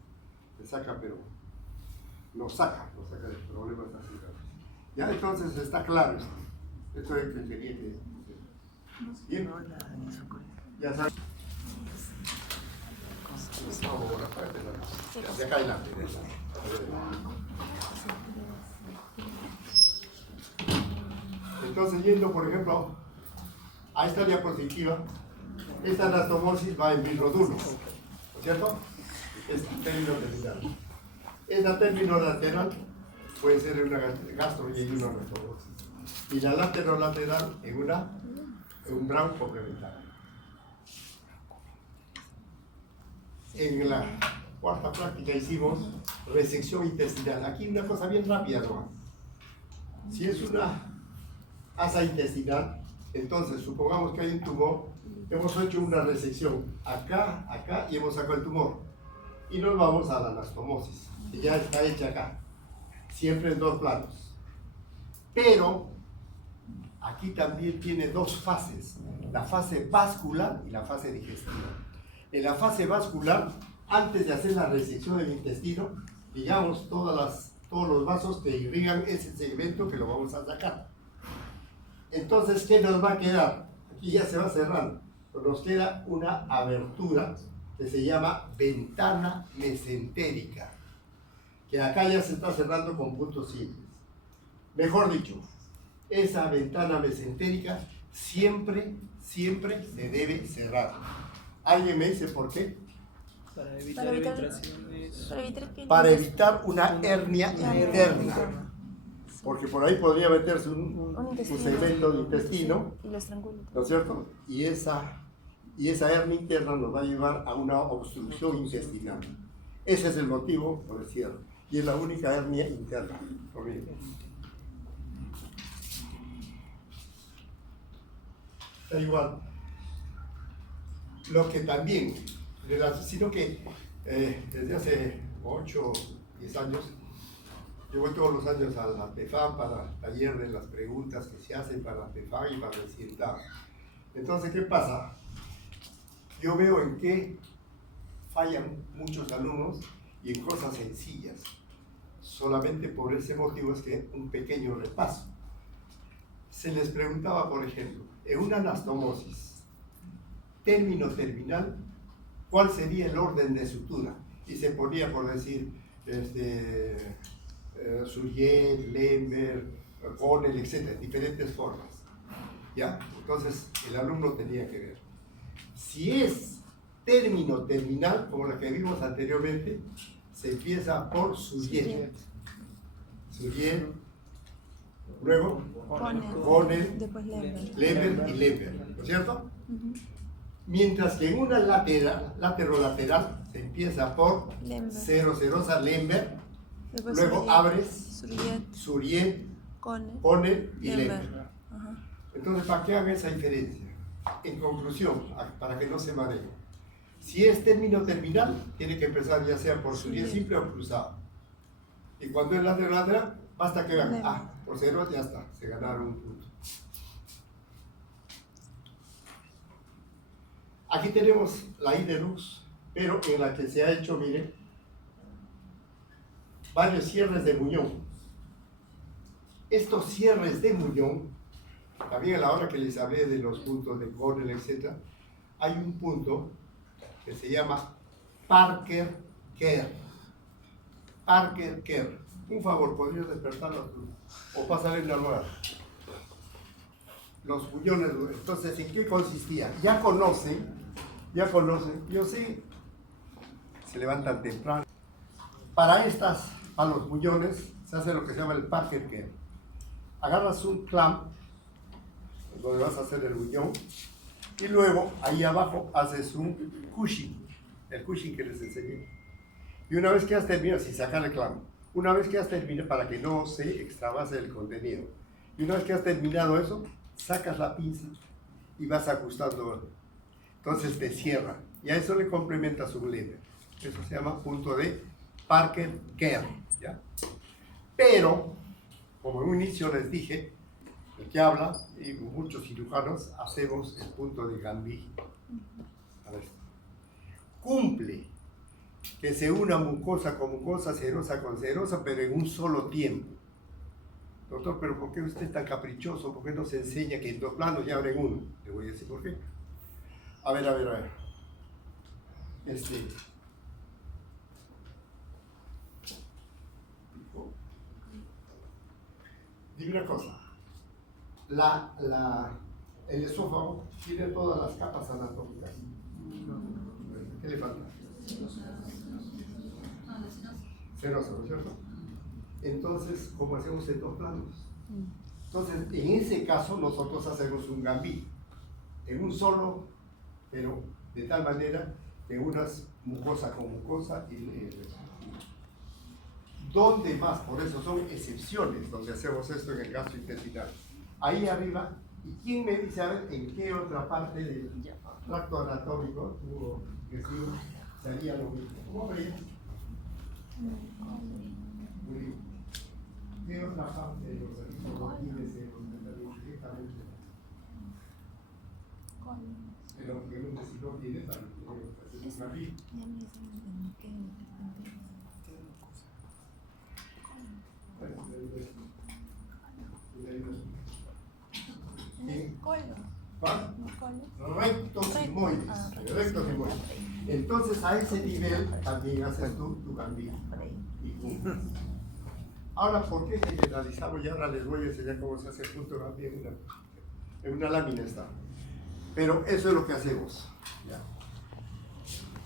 te saca, pero nos saca de problemas así. Ya, entonces está claro esto. Esto es lo que quería que... Bien. Ya saben. De acá adelante. Entonces, yendo, por ejemplo, a esta diapositiva, esta anastomosis va en milrodulo, ¿no es cierto? Es término terminal. Esta término lateral puede ser una gastro y en una anastomosis. Y la lateral en una umbral complementario. En la cuarta práctica hicimos resección intestinal. Aquí una cosa bien rápida nomás. Si es una asa intestinal, entonces supongamos que hay un tumor, hemos hecho una resección acá, acá y hemos sacado el tumor. Y nos vamos a la anastomosis, que ya está hecha acá, siempre en dos planos. Pero aquí también tiene dos fases, la fase vascular y la fase digestiva. En la fase vascular, antes de hacer la resección del intestino, digamos todos los vasos que irrigan ese segmento que lo vamos a sacar. Entonces, ¿qué nos va a quedar? Aquí ya se va cerrando. Nos queda una abertura que se llama ventana mesentérica, que acá ya se está cerrando con puntos simples. Mejor dicho, esa ventana mesentérica siempre se debe cerrar. ¿Alguien me dice por qué? Para evitar evitar- filtraciones. Para evitar una hernia interna. Porque por ahí podría meterse un segmento de intestino, y lo estrangula. ¿no es cierto? Y esa hernia interna nos va a llevar a una obstrucción intestinal. Ese es el motivo por el cierre. Y es la única hernia interna. Da igual. Lo que también, sino que desde hace 8 o 10 años, yo voy todos los años a la PEFAM para el taller de las preguntas que se hacen para la PEFAM y para el CIENTAM. Entonces, ¿qué pasa? Yo veo en qué fallan muchos alumnos y en cosas sencillas. Solamente por ese motivo es que un pequeño repaso. Se les preguntaba, por ejemplo, en una anastomosis, término terminal, ¿cuál sería el orden de sutura? Y se ponía por decir, Surriet, Lember, Connell, etc., diferentes formas. ¿Ya? Entonces, el alumno tenía que ver. Si es término terminal, como la que vimos anteriormente, se empieza por Surriet. Surriet, luego Connell, Después Lember. Lember y Lember, ¿no es cierto? Mientras que en una lateral se empieza por Lember. serosa Lember, Después luego Surriet, abres Surriet, Surriet, Connell, Connell y Lember. Lember. Ajá. Entonces, ¿para qué hagan esa diferencia? En conclusión, para que no se mareen. Si es término terminal, tiene que empezar ya sea por Surriet simple o cruzado. Y cuando es lateral, basta que vean, por cero ya está, se ganaron un punto. Aquí tenemos la Iderux, pero en la que se ha hecho, miren, varios cierres de muñón. Estos cierres de muñón, también a la hora que les hablé de los puntos de Connell, etc., hay un punto que se llama Parker-Kerr. Parker-Kerr. Un favor, ¿podrías despertarlo tú? O pasarle una almohada. Los muñones, entonces, ¿en qué consistía? Ya conocen, yo sé, se levantan temprano. Para los muñones, se hace lo que se llama el Parker-Kerr. Agarras un clamp, donde vas a hacer el muñón, y luego ahí abajo haces un cushion, el cushion que les enseñé. Y una vez que has terminado, sin sacar el clamp, una vez que has terminado, para que no se extravase el contenido, y una vez que has terminado eso, sacas la pinza y vas ajustando. Entonces te cierra, y a eso le complementas un Lember. Eso se llama punto de Parker-Kerr, ¿ya? Pero, como en un inicio les dije, el que habla, y muchos cirujanos, hacemos el punto de Gambí. A ver. Cumple que se una mucosa con mucosa, serosa con serosa, pero en un solo tiempo. Doctor, pero ¿por qué usted es tan caprichoso? ¿Por qué no se enseña que en dos planos ya abren uno? Le voy a decir por qué. A ver. Dime una cosa. El esófago tiene todas las capas anatómicas. ¿Qué le falta? Serosa, ¿no es cierto? Entonces, ¿cómo hacemos en dos planos? Entonces, en ese caso, nosotros hacemos un Gambí. en un solo, pero de tal manera que unas mucosa con mucosa y ¿dónde más? Por eso son excepciones donde hacemos esto en el gastrointestinal. Ahí arriba, ¿y quién me dice a ver en qué otra parte del tracto anatómico tuvo que sería lo mismo? ¿Cómo veis? Muy bien. ¿Qué otra parte de los intestinos se representaría directamente? Pero que un intestino tiene también es una vía. Rectos sigmoides. Rectos sigmoides. Entonces a ese nivel también haces tú tu cambio. Ahora, ¿por qué generalizamos? Y ahora les voy a enseñar cómo se hace el punto también en una lámina está. Pero eso es lo que hacemos. ¿Ya?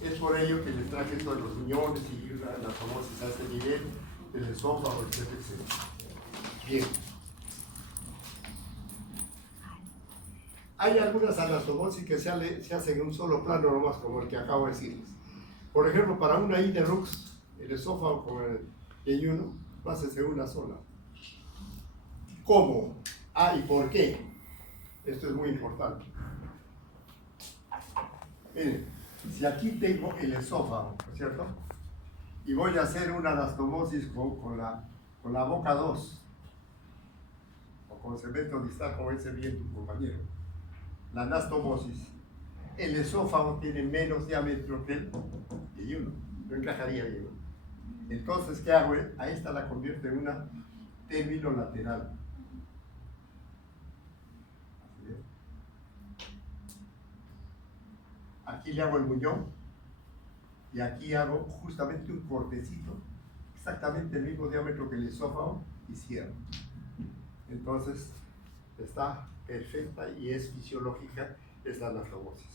Es por ello que les traje esto de los riñones y la famosa a este nivel del esófago, etcétera, etcétera. Bien. Hay algunas anastomosis que se hacen en un solo plano nomás, como el que acabo de decirles. Por ejemplo, para una inerux, el esófago con el yeyuno, lo haces en una sola. ¿Cómo? ¿Y por qué? Esto es muy importante. Miren, si aquí tengo el esófago, ¿cierto? Y voy a hacer una anastomosis con la boca 2, o con cemento distal, como dice bien tu compañero. La anastomosis, el esófago tiene menos diámetro que el yeyuno, no encajaría bien. Entonces, ¿qué hago? A esta la convierto en una término lateral. Aquí le hago el muñón y aquí hago justamente un cortecito, exactamente el mismo diámetro que el esófago, y cierro. Entonces, está perfecta y es fisiológica, es la anastomosis.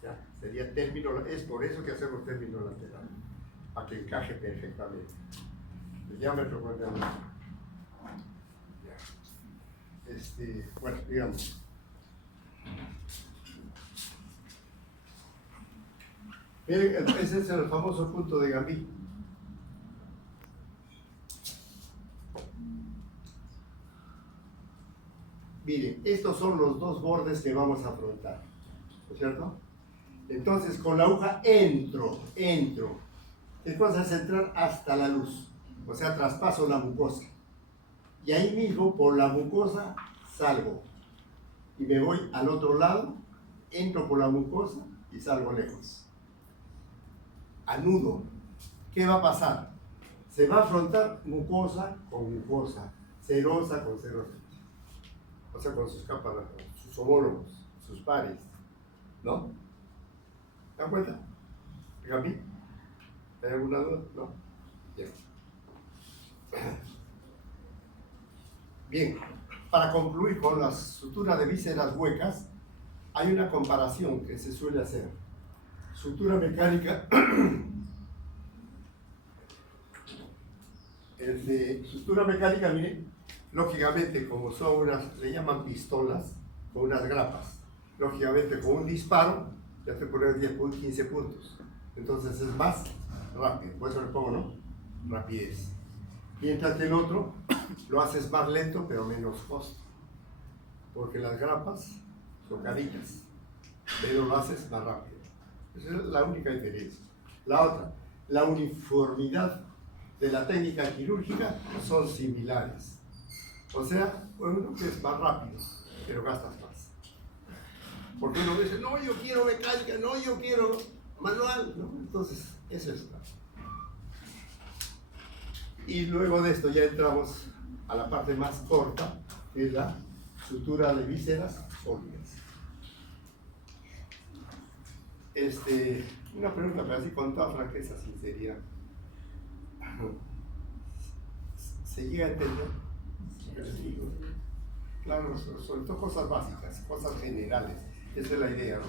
¿Ya? Sería término, es por eso que hacemos término lateral, para que encaje perfectamente. El diámetro con el diámetro. Ya. Bueno, digamos. Miren, ese es el famoso punto de Gambí. Miren, estos son los dos bordes que vamos a afrontar, ¿no es cierto? Entonces, con la aguja entro. ¿Qué cosa es entrar? Hasta la luz, o sea, traspaso la mucosa. Y ahí mismo, por la mucosa, salgo. Y me voy al otro lado, entro por la mucosa y salgo lejos. Anudo. ¿Qué va a pasar? Se va a afrontar mucosa con mucosa, serosa con serosa. O sea, con sus capas, sus homólogos, sus pares, ¿no? ¿Se dan cuenta? ¿Gaby? ¿Hay alguna duda? No. Bien. Bien, para concluir con las suturas de vísceras huecas, hay una comparación que se suele hacer. Sutura mecánica, sutura mecánica, miren, lógicamente, como son unas, le llaman pistolas, con unas grapas, lógicamente con un disparo, ya te pones 10 puntos, 15 puntos, entonces es más rápido, por eso le pongo, ¿no? Rapidez. Mientras que el otro lo haces más lento, pero menos costo, porque las grapas son caritas, pero lo haces más rápido. Esa es la única diferencia. La otra, la uniformidad de la técnica quirúrgica son similares. O sea, uno que es más rápido, pero gastas más. Porque uno dice, no, yo quiero mecánica, no, yo quiero manual, ¿no? Entonces, eso es. Y luego de esto ya entramos a la parte más corta, que es la sutura de vísceras sólidas. Una pregunta, pero así con toda franqueza, sinceridad. ¿Se llega a entender? Claro, sobre todo cosas básicas, cosas generales, esa es la idea, ¿no?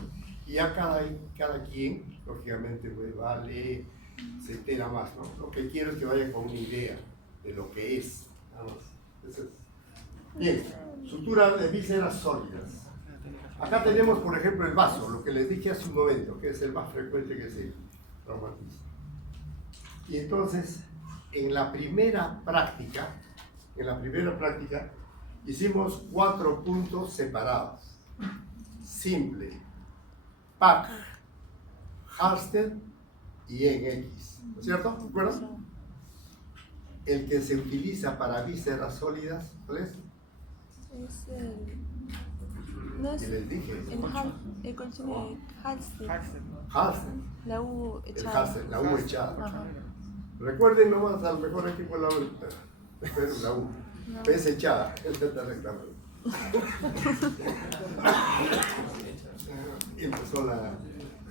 Y ya cada quien, lógicamente, pues, vale, se entera más, ¿no? Lo que quiero es que vayan con una idea de lo que es, nada más. Eso es. Bien, sutura de vísceras sólidas. Acá tenemos, por ejemplo, el vaso, lo que les dije hace un momento, que es el más frecuente que se traumatiza. Y entonces, en la primera práctica, hicimos 4 puntos separados. Simple, Pack, Halster y en X. ¿No es cierto? ¿De acuerdo? El que se utiliza para vísceras sólidas, ¿cuál es? Es el. No es Que les dije. el colchón de Halstead. Halster. La U El echada. Halster, la U echada. Ajá. Recuerden nomás, al mejor equipo la U. Pero la U. No. Es echada. Esta está reclamando. Empezó la.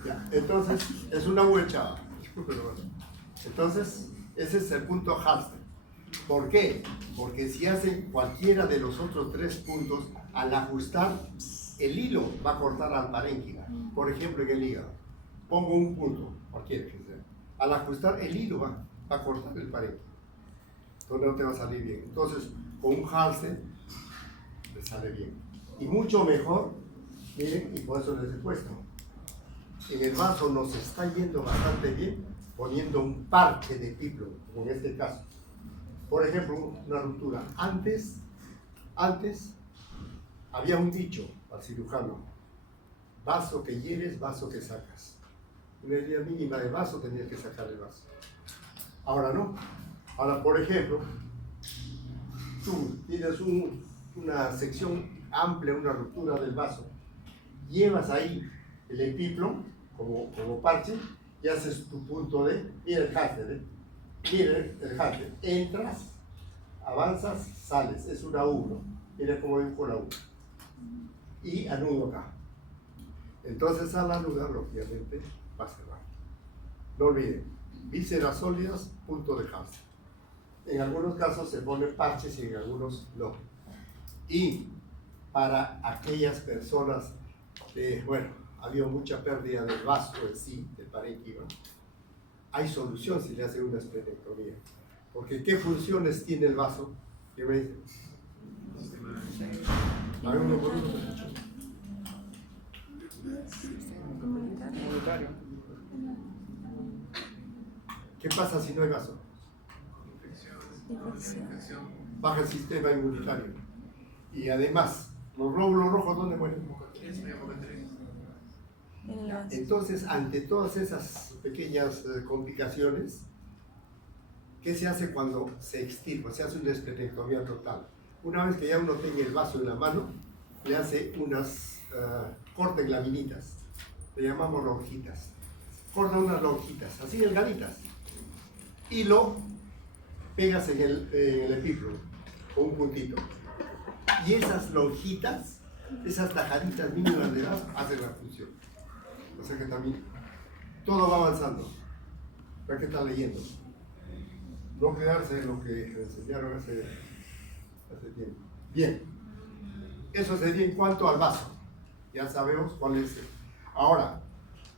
Ya. Entonces, es una U echada. Disculpen nomás. Entonces, ese es el punto Halster. ¿Por qué? Porque si hacen cualquiera de los otros 3 puntos, al ajustar, el hilo va a cortar al parénquima. Por ejemplo, en el hígado. Pongo un punto, cualquiera que sea. Al ajustar, el hilo va a cortar el parénquima. Entonces no te va a salir bien. Entonces, con un Halster, le sale bien. Y mucho mejor, miren, y por eso les he puesto. En el vaso nos está yendo bastante bien poniendo un parche de piplo, como en este caso. Por ejemplo, una ruptura. Antes había un dicho al cirujano: vaso que hieres, vaso que sacas. Una herida mínima de vaso tenías que sacar el vaso. Ahora no. Ahora, por ejemplo, tú tienes una sección amplia, una ruptura del vaso, llevas ahí el epiplo como parche y haces tu punto de, mira el Halster, mira el Halster, entras, avanzas, sales, es una U, ¿no? Mira cómo dibujo la U. Y anudo acá. Entonces al anudar, obviamente, va a cerrar. No olviden, vísceras sólidas, punto de Halster. En algunos casos se ponen parches y en algunos no. Y para aquellas personas que, bueno, había mucha pérdida del vaso en sí, del parénquima, hay solución si le hacen una esplenectomía. Porque ¿qué funciones tiene el vaso? ¿Qué me dicen? A ver, uno por uno. Comunitario. ¿Qué pasa si no hay vaso? Infección. Baja el sistema inmunitario. Y además, los glóbulos rojos, ¿dónde mueren? En el vaso. Entonces, ante todas esas pequeñas complicaciones, ¿qué se hace cuando se extirpa? Se hace una esplenectomía total. Una vez que ya uno tenga el vaso en la mano, le hace unas corta en laminitas, le llamamos lonjitas. Corta unas lonjitas, así delgaditas, y lo pegas en el epiplo con un puntito. Y esas lonjitas, esas tajaditas mínimas de vaso, hacen la función. O sea que también todo va avanzando. Hay que estar leyendo. No quedarse en lo que enseñaron hace tiempo. Bien. Eso sería en cuanto al vaso. Ya sabemos cuál es. Ahora,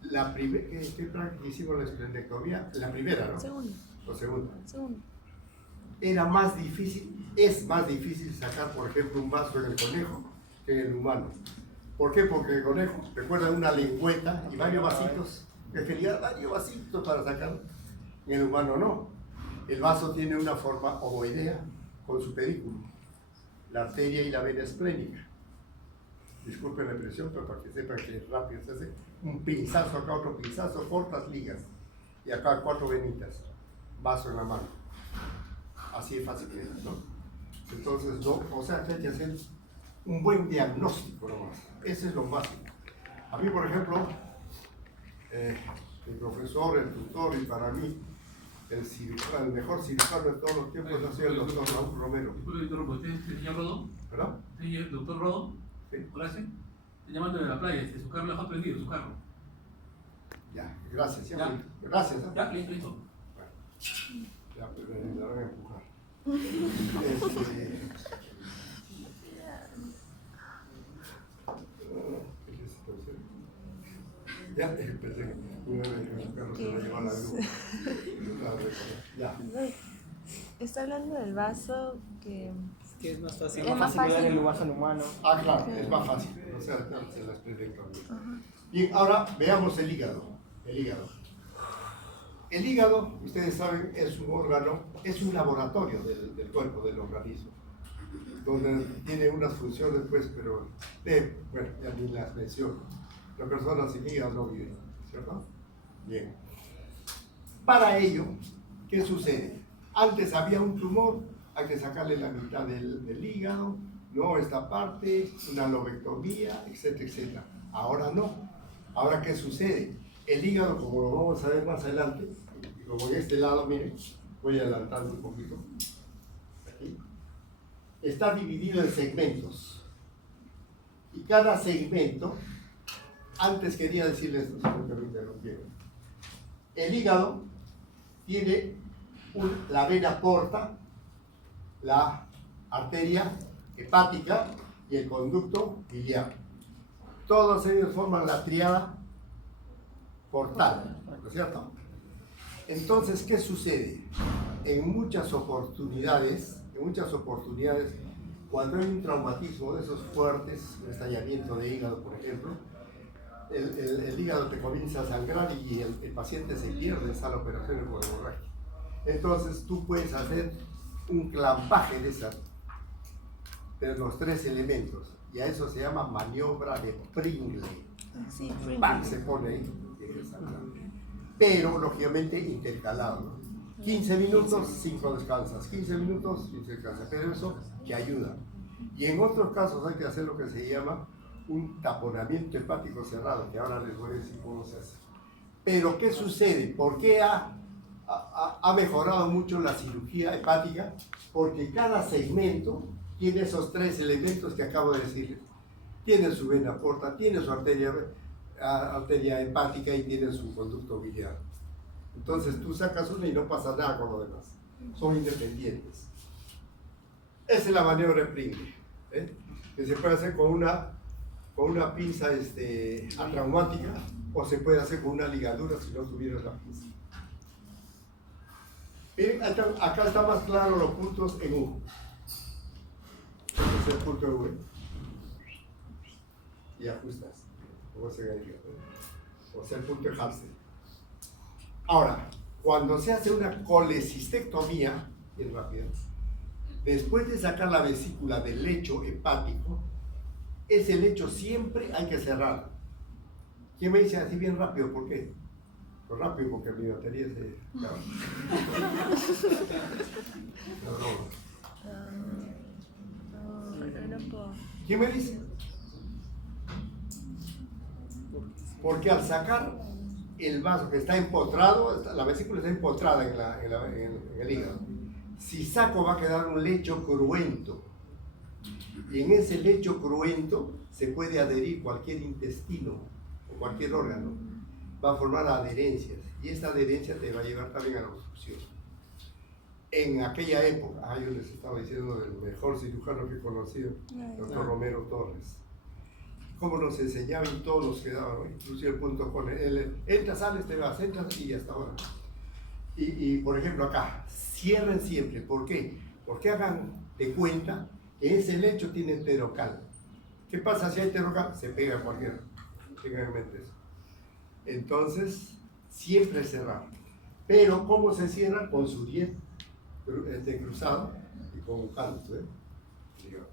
¿qué práctica hicimos la esplenectomía? La primera, ¿no? Segundo. O segunda. Segundo. Era más difícil, es más difícil sacar, por ejemplo, un vaso en el conejo que en el humano. ¿Por qué? Porque el conejo, recuerda una lengüeta y varios vasitos, que tenía varios vasitos para sacar. En el humano no. El vaso tiene una forma ovoidea con su pedículo, la arteria y la vena esplénica. Disculpen la expresión, pero para que sepan que rápido se hace un pinzazo acá, otro pinzazo, cortas ligas. Y acá 4 venitas, vaso en la mano. Así es fácil, ¿no? Entonces, no, o sea, que hay que hacer un buen diagnóstico nomás. Ese es lo básico. A mí, por ejemplo, mi profesor, el tutor y para mí, el mejor cirujano de todos los tiempos ha sido el doctor Raúl Romero. ¿Usted es el señor Rodón? ¿Verdad? ¿Usted es el doctor Rodón? Sí. Hola, sí. Estoy llamando de la playa, su carro lo ha prendido, su carro. Ya, gracias. Ya, Ya. gracias. ¿eh? Ya, listo. Ya, pues me la van a empujar. Ya, pensé que una vez que su carro se lo llevó a la luz. Ya. Está hablando del vaso que Que es más fácil. Es más similar fácil. en lugar humano. Ah, claro, es más fácil. O sea, se las explico también. Bien, ahora veamos el hígado. El hígado. El hígado, ustedes saben, es un órgano, es un laboratorio del cuerpo, del organismo, donde tiene unas funciones, pues, pero, bueno, ya ni las menciono. Las personas sin hígado no viven, ¿cierto? Bien. Para ello, ¿qué sucede? Antes había un tumor, hay que sacarle la mitad del hígado, no esta parte, una lobectomía, etcétera, etcétera. Ahora no. Ahora, ¿qué sucede? El hígado, como lo vamos a ver más adelante, y como en este lado, miren, voy adelantando un poquito, aquí, está dividido en segmentos. Y cada segmento, antes quería decirles esto, si no me interrumpieron. El hígado tiene la vena porta, la arteria hepática y el conducto biliar. Todos ellos forman la tríada portal, ¿no es cierto? Entonces, ¿qué sucede? En muchas oportunidades, cuando hay un traumatismo de esos fuertes, un estallamiento de hígado, por ejemplo, el hígado te comienza a sangrar y el paciente se pierde en sala de operaciones por hemorragia. Entonces, tú puedes hacer un clampaje de los tres elementos, y a eso se llama maniobra de Pringle. Sí, ¡Pam! Se pone ahí, tiene que sangrar. Pero lógicamente intercalado, ¿no? 15 minutos, 5 descansas, 15 minutos, 15 descansas, pero eso que ayuda. Y en otros casos hay que hacer lo que se llama un taponamiento hepático cerrado, que ahora les voy a decir cómo se hace. Pero ¿qué sucede? ¿Por qué ha mejorado mucho la cirugía hepática? Porque cada segmento tiene esos tres elementos que acabo de decir. Tiene su vena porta, tiene su arteria hepática y tiene su conducto biliar. Entonces tú sacas uno y no pasa nada con lo demás. Son independientes. Esa es la maniobra de Pringle, que se puede hacer con una pinza atraumática, o se puede hacer con una ligadura si no tuvieras la pinza. Miren, acá está más claro los puntos en U. Este es el punto V. Y ajustas. O sea, el punto de Hamster. Ahora, cuando se hace una colecistectomía, bien rápido, después de sacar la vesícula del lecho hepático, ese lecho siempre hay que cerrar. ¿Quién me dice así bien rápido? ¿Por qué? Pues rápido porque mi batería se acaba. ¿Quién me dice? Porque al sacar el vaso que está empotrado, la vesícula está empotrada en el hígado. Si saco va a quedar un lecho cruento. Y en ese lecho cruento se puede adherir cualquier intestino o cualquier órgano. Va a formar adherencias. Y esta adherencia te va a llevar también a la obstrucción. En aquella época, yo les estaba diciendo del mejor cirujano que he conocido, el doctor Romero Torres. Cómo nos enseñaba y todos los que daban, ¿no? Inclusive el punto con él, entras, sales, te vas, entras y hasta ahora. Y por ejemplo acá, cierren siempre. ¿Por qué? Porque hagan de cuenta que ese lecho tiene enterocal. ¿Qué pasa si hay enterocal? Se pega a cualquiera. Tengan en mente eso. Entonces, siempre cerrar. Pero, ¿cómo se cierra? Con su 10 cruzado y con un canto.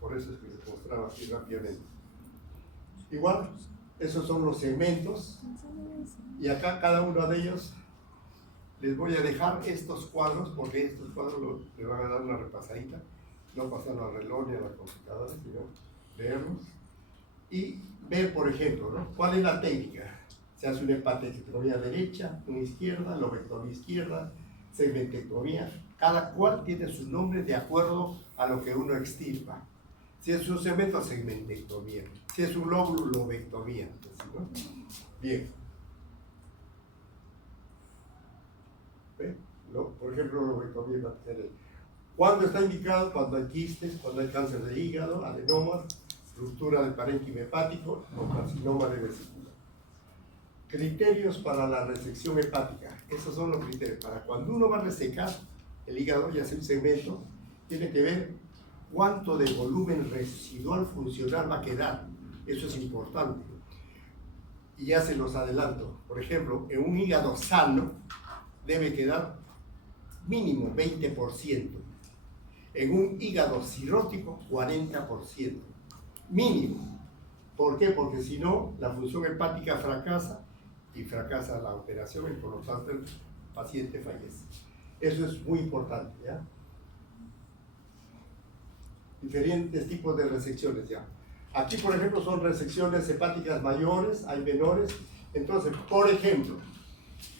Por eso es que se mostraba así rápidamente. Igual, esos son los segmentos. Y acá cada uno de ellos les voy a dejar estos cuadros, porque estos cuadros les van a dar una repasadita. No pasarlo al reloj ni a la computadora, sino leerlos. Y ver, por ejemplo, ¿no? ¿Cuál es la técnica? Se hace una hepatectomía derecha, una izquierda, lobectomía izquierda, segmentectomía. Cada cual tiene su nombre de acuerdo a lo que uno extirpa. Si es un segmento, segmentectomía. Si es un lóbulo, lobectomía. ¿No? Bien. ¿Ve? ¿No? Por ejemplo, lobectomía va a ser ¿cuándo está indicado? Cuando hay quistes, cuando hay cáncer de hígado, adenomas, ruptura del parénquima hepático o carcinoma de vesícula. Criterios para la resección hepática. Esos son los criterios. Para cuando uno va a resecar el hígado y hacer un segmento, tiene que ver cuánto de volumen residual funcional va a quedar. Eso es importante. Y ya se los adelanto. Por ejemplo, en un hígado sano debe quedar mínimo 20%. En un hígado cirrótico, 40%. Mínimo. ¿Por qué? Porque si no, la función hepática fracasa y fracasa la operación y por lo tanto el paciente fallece. Eso es muy importante, ¿ya? Diferentes tipos de resecciones, ¿ya? Aquí, por ejemplo, son resecciones hepáticas mayores, hay menores. Entonces, por ejemplo,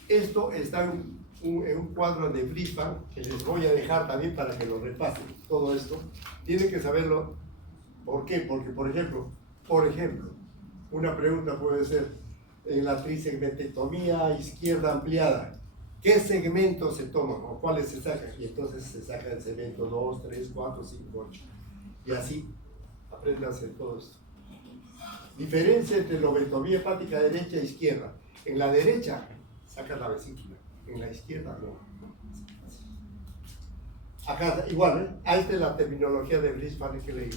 esto está en un cuadro de Brisbane, que les voy a dejar también para que lo repasen, todo esto. Tienen que saberlo. ¿Por qué? Porque, por ejemplo, una pregunta puede ser, en la trisegmentectomía izquierda ampliada, ¿qué segmentos se toman o cuáles se sacan? Y entonces se saca el segmento 2, 3, 4, 5, 8. Y así aprende a hacer todo esto. Diferencia entre lobetomía hepática derecha e izquierda. En la derecha sacas la vesícula, en la izquierda no. Acá igual, ¿eh? Ahí está la terminología de Brisbane que leí,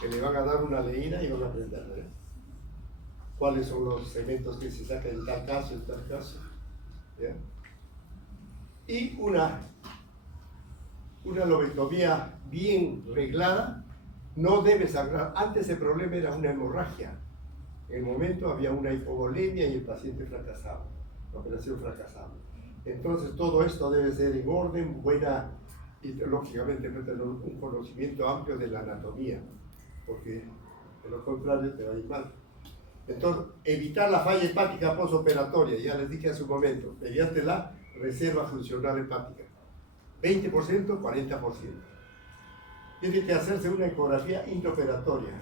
que le van a dar una leída y van a aprender, ¿eh? Cuáles son los segmentos que se sacan en tal caso, ¿ya? Y una lobetomía bien reglada no debe sangrar. Antes el problema era una hemorragia. En el momento había una hipovolemia y el paciente fracasaba, la operación fracasaba. Entonces todo esto debe ser en orden, buena, y lógicamente un conocimiento amplio de la anatomía, porque de lo contrario te va a ir mal. Entonces, evitar la falla hepática postoperatoria, ya les dije hace un momento, mediante la reserva funcional hepática. 20%, 40%. Tiene que hacerse una ecografía intraoperatoria,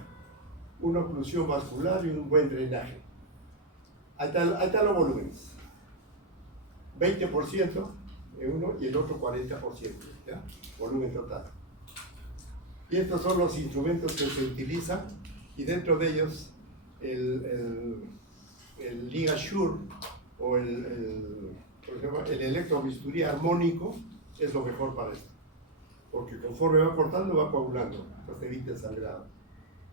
una oclusión vascular y un buen drenaje. Ahí están los volúmenes. 20% en uno y el otro 40%, ¿ya? Volumen total. Y estos son los instrumentos que se utilizan y dentro de ellos el LigaSure o el electrobisturí armónico es lo mejor para esto, porque conforme va cortando va coagulando, entonces evita el sangrado.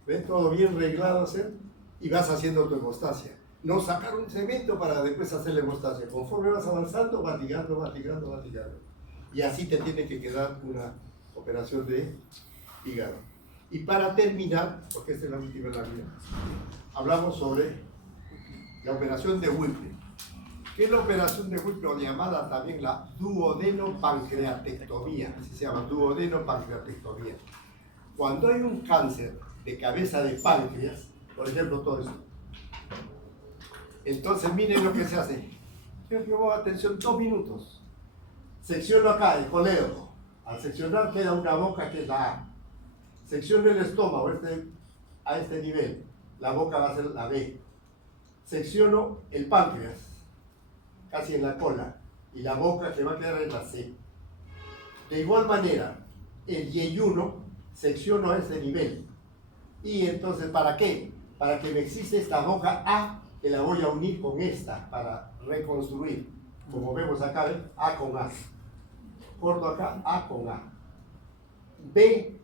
¿Ves? Todo bien reglado hacer y vas haciendo tu hemostasia. No sacar un segmento para después hacer la hemostasia. Conforme vas avanzando, vas ligando. Y así te tiene que quedar una operación de hígado. Y para terminar, porque esta es la última de la vida, hablamos sobre la operación de Whipple. ¿Qué es la operación de Whipple? O llamada también la duodenopancreatectomía. Así se llama, duodenopancreatectomía. Cuando hay un cáncer de cabeza de páncreas, por ejemplo, todo esto. Entonces, miren lo que se hace. Yo pongo atención 2 minutos. Secciono acá el colédoco. Al seccionar queda una boca que es la A. Secciono el estómago a este nivel. La boca va a ser la B. Secciono el páncreas, casi en la cola, y la boca que va a quedar en la C. De igual manera, el yeyuno secciono a este nivel. Y entonces, ¿para qué? Para que me exista esta boca A, que la voy a unir con esta para reconstruir. Como vemos acá, ¿ven? A con A. Corto acá, A con A. B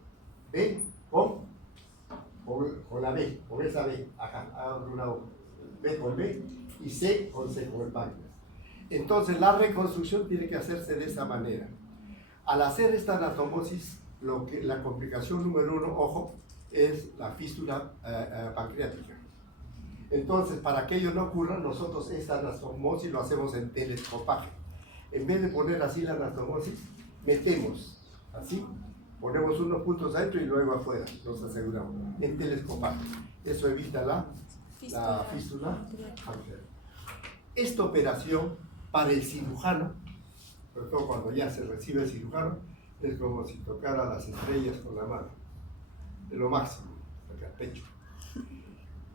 con la B, con esa B, acá, abro una boca. B con B y C con el páncreas. Entonces la reconstrucción tiene que hacerse de esa manera. Al hacer esta anastomosis, la complicación número 1, ojo, es la fístula pancreática. Entonces, para que ello no ocurra, nosotros esta anastomosis lo hacemos en telescopaje. En vez de poner así la anastomosis, metemos así, ponemos unos puntos adentro y luego afuera, nos aseguramos, en telescopaje. Eso evita la fístula pancreática. Esta operación para el cirujano, sobre todo cuando ya se recibe el cirujano, es como si tocara las estrellas con la mano, de lo máximo, acá al pecho.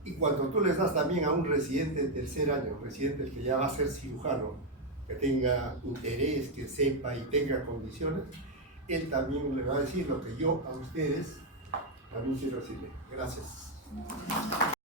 Y cuando tú les das también a un residente de 3er año, un residente que ya va a ser cirujano, que tenga interés, que sepa y tenga condiciones, él también le va a decir lo que yo a ustedes también quiero decirle. Gracias.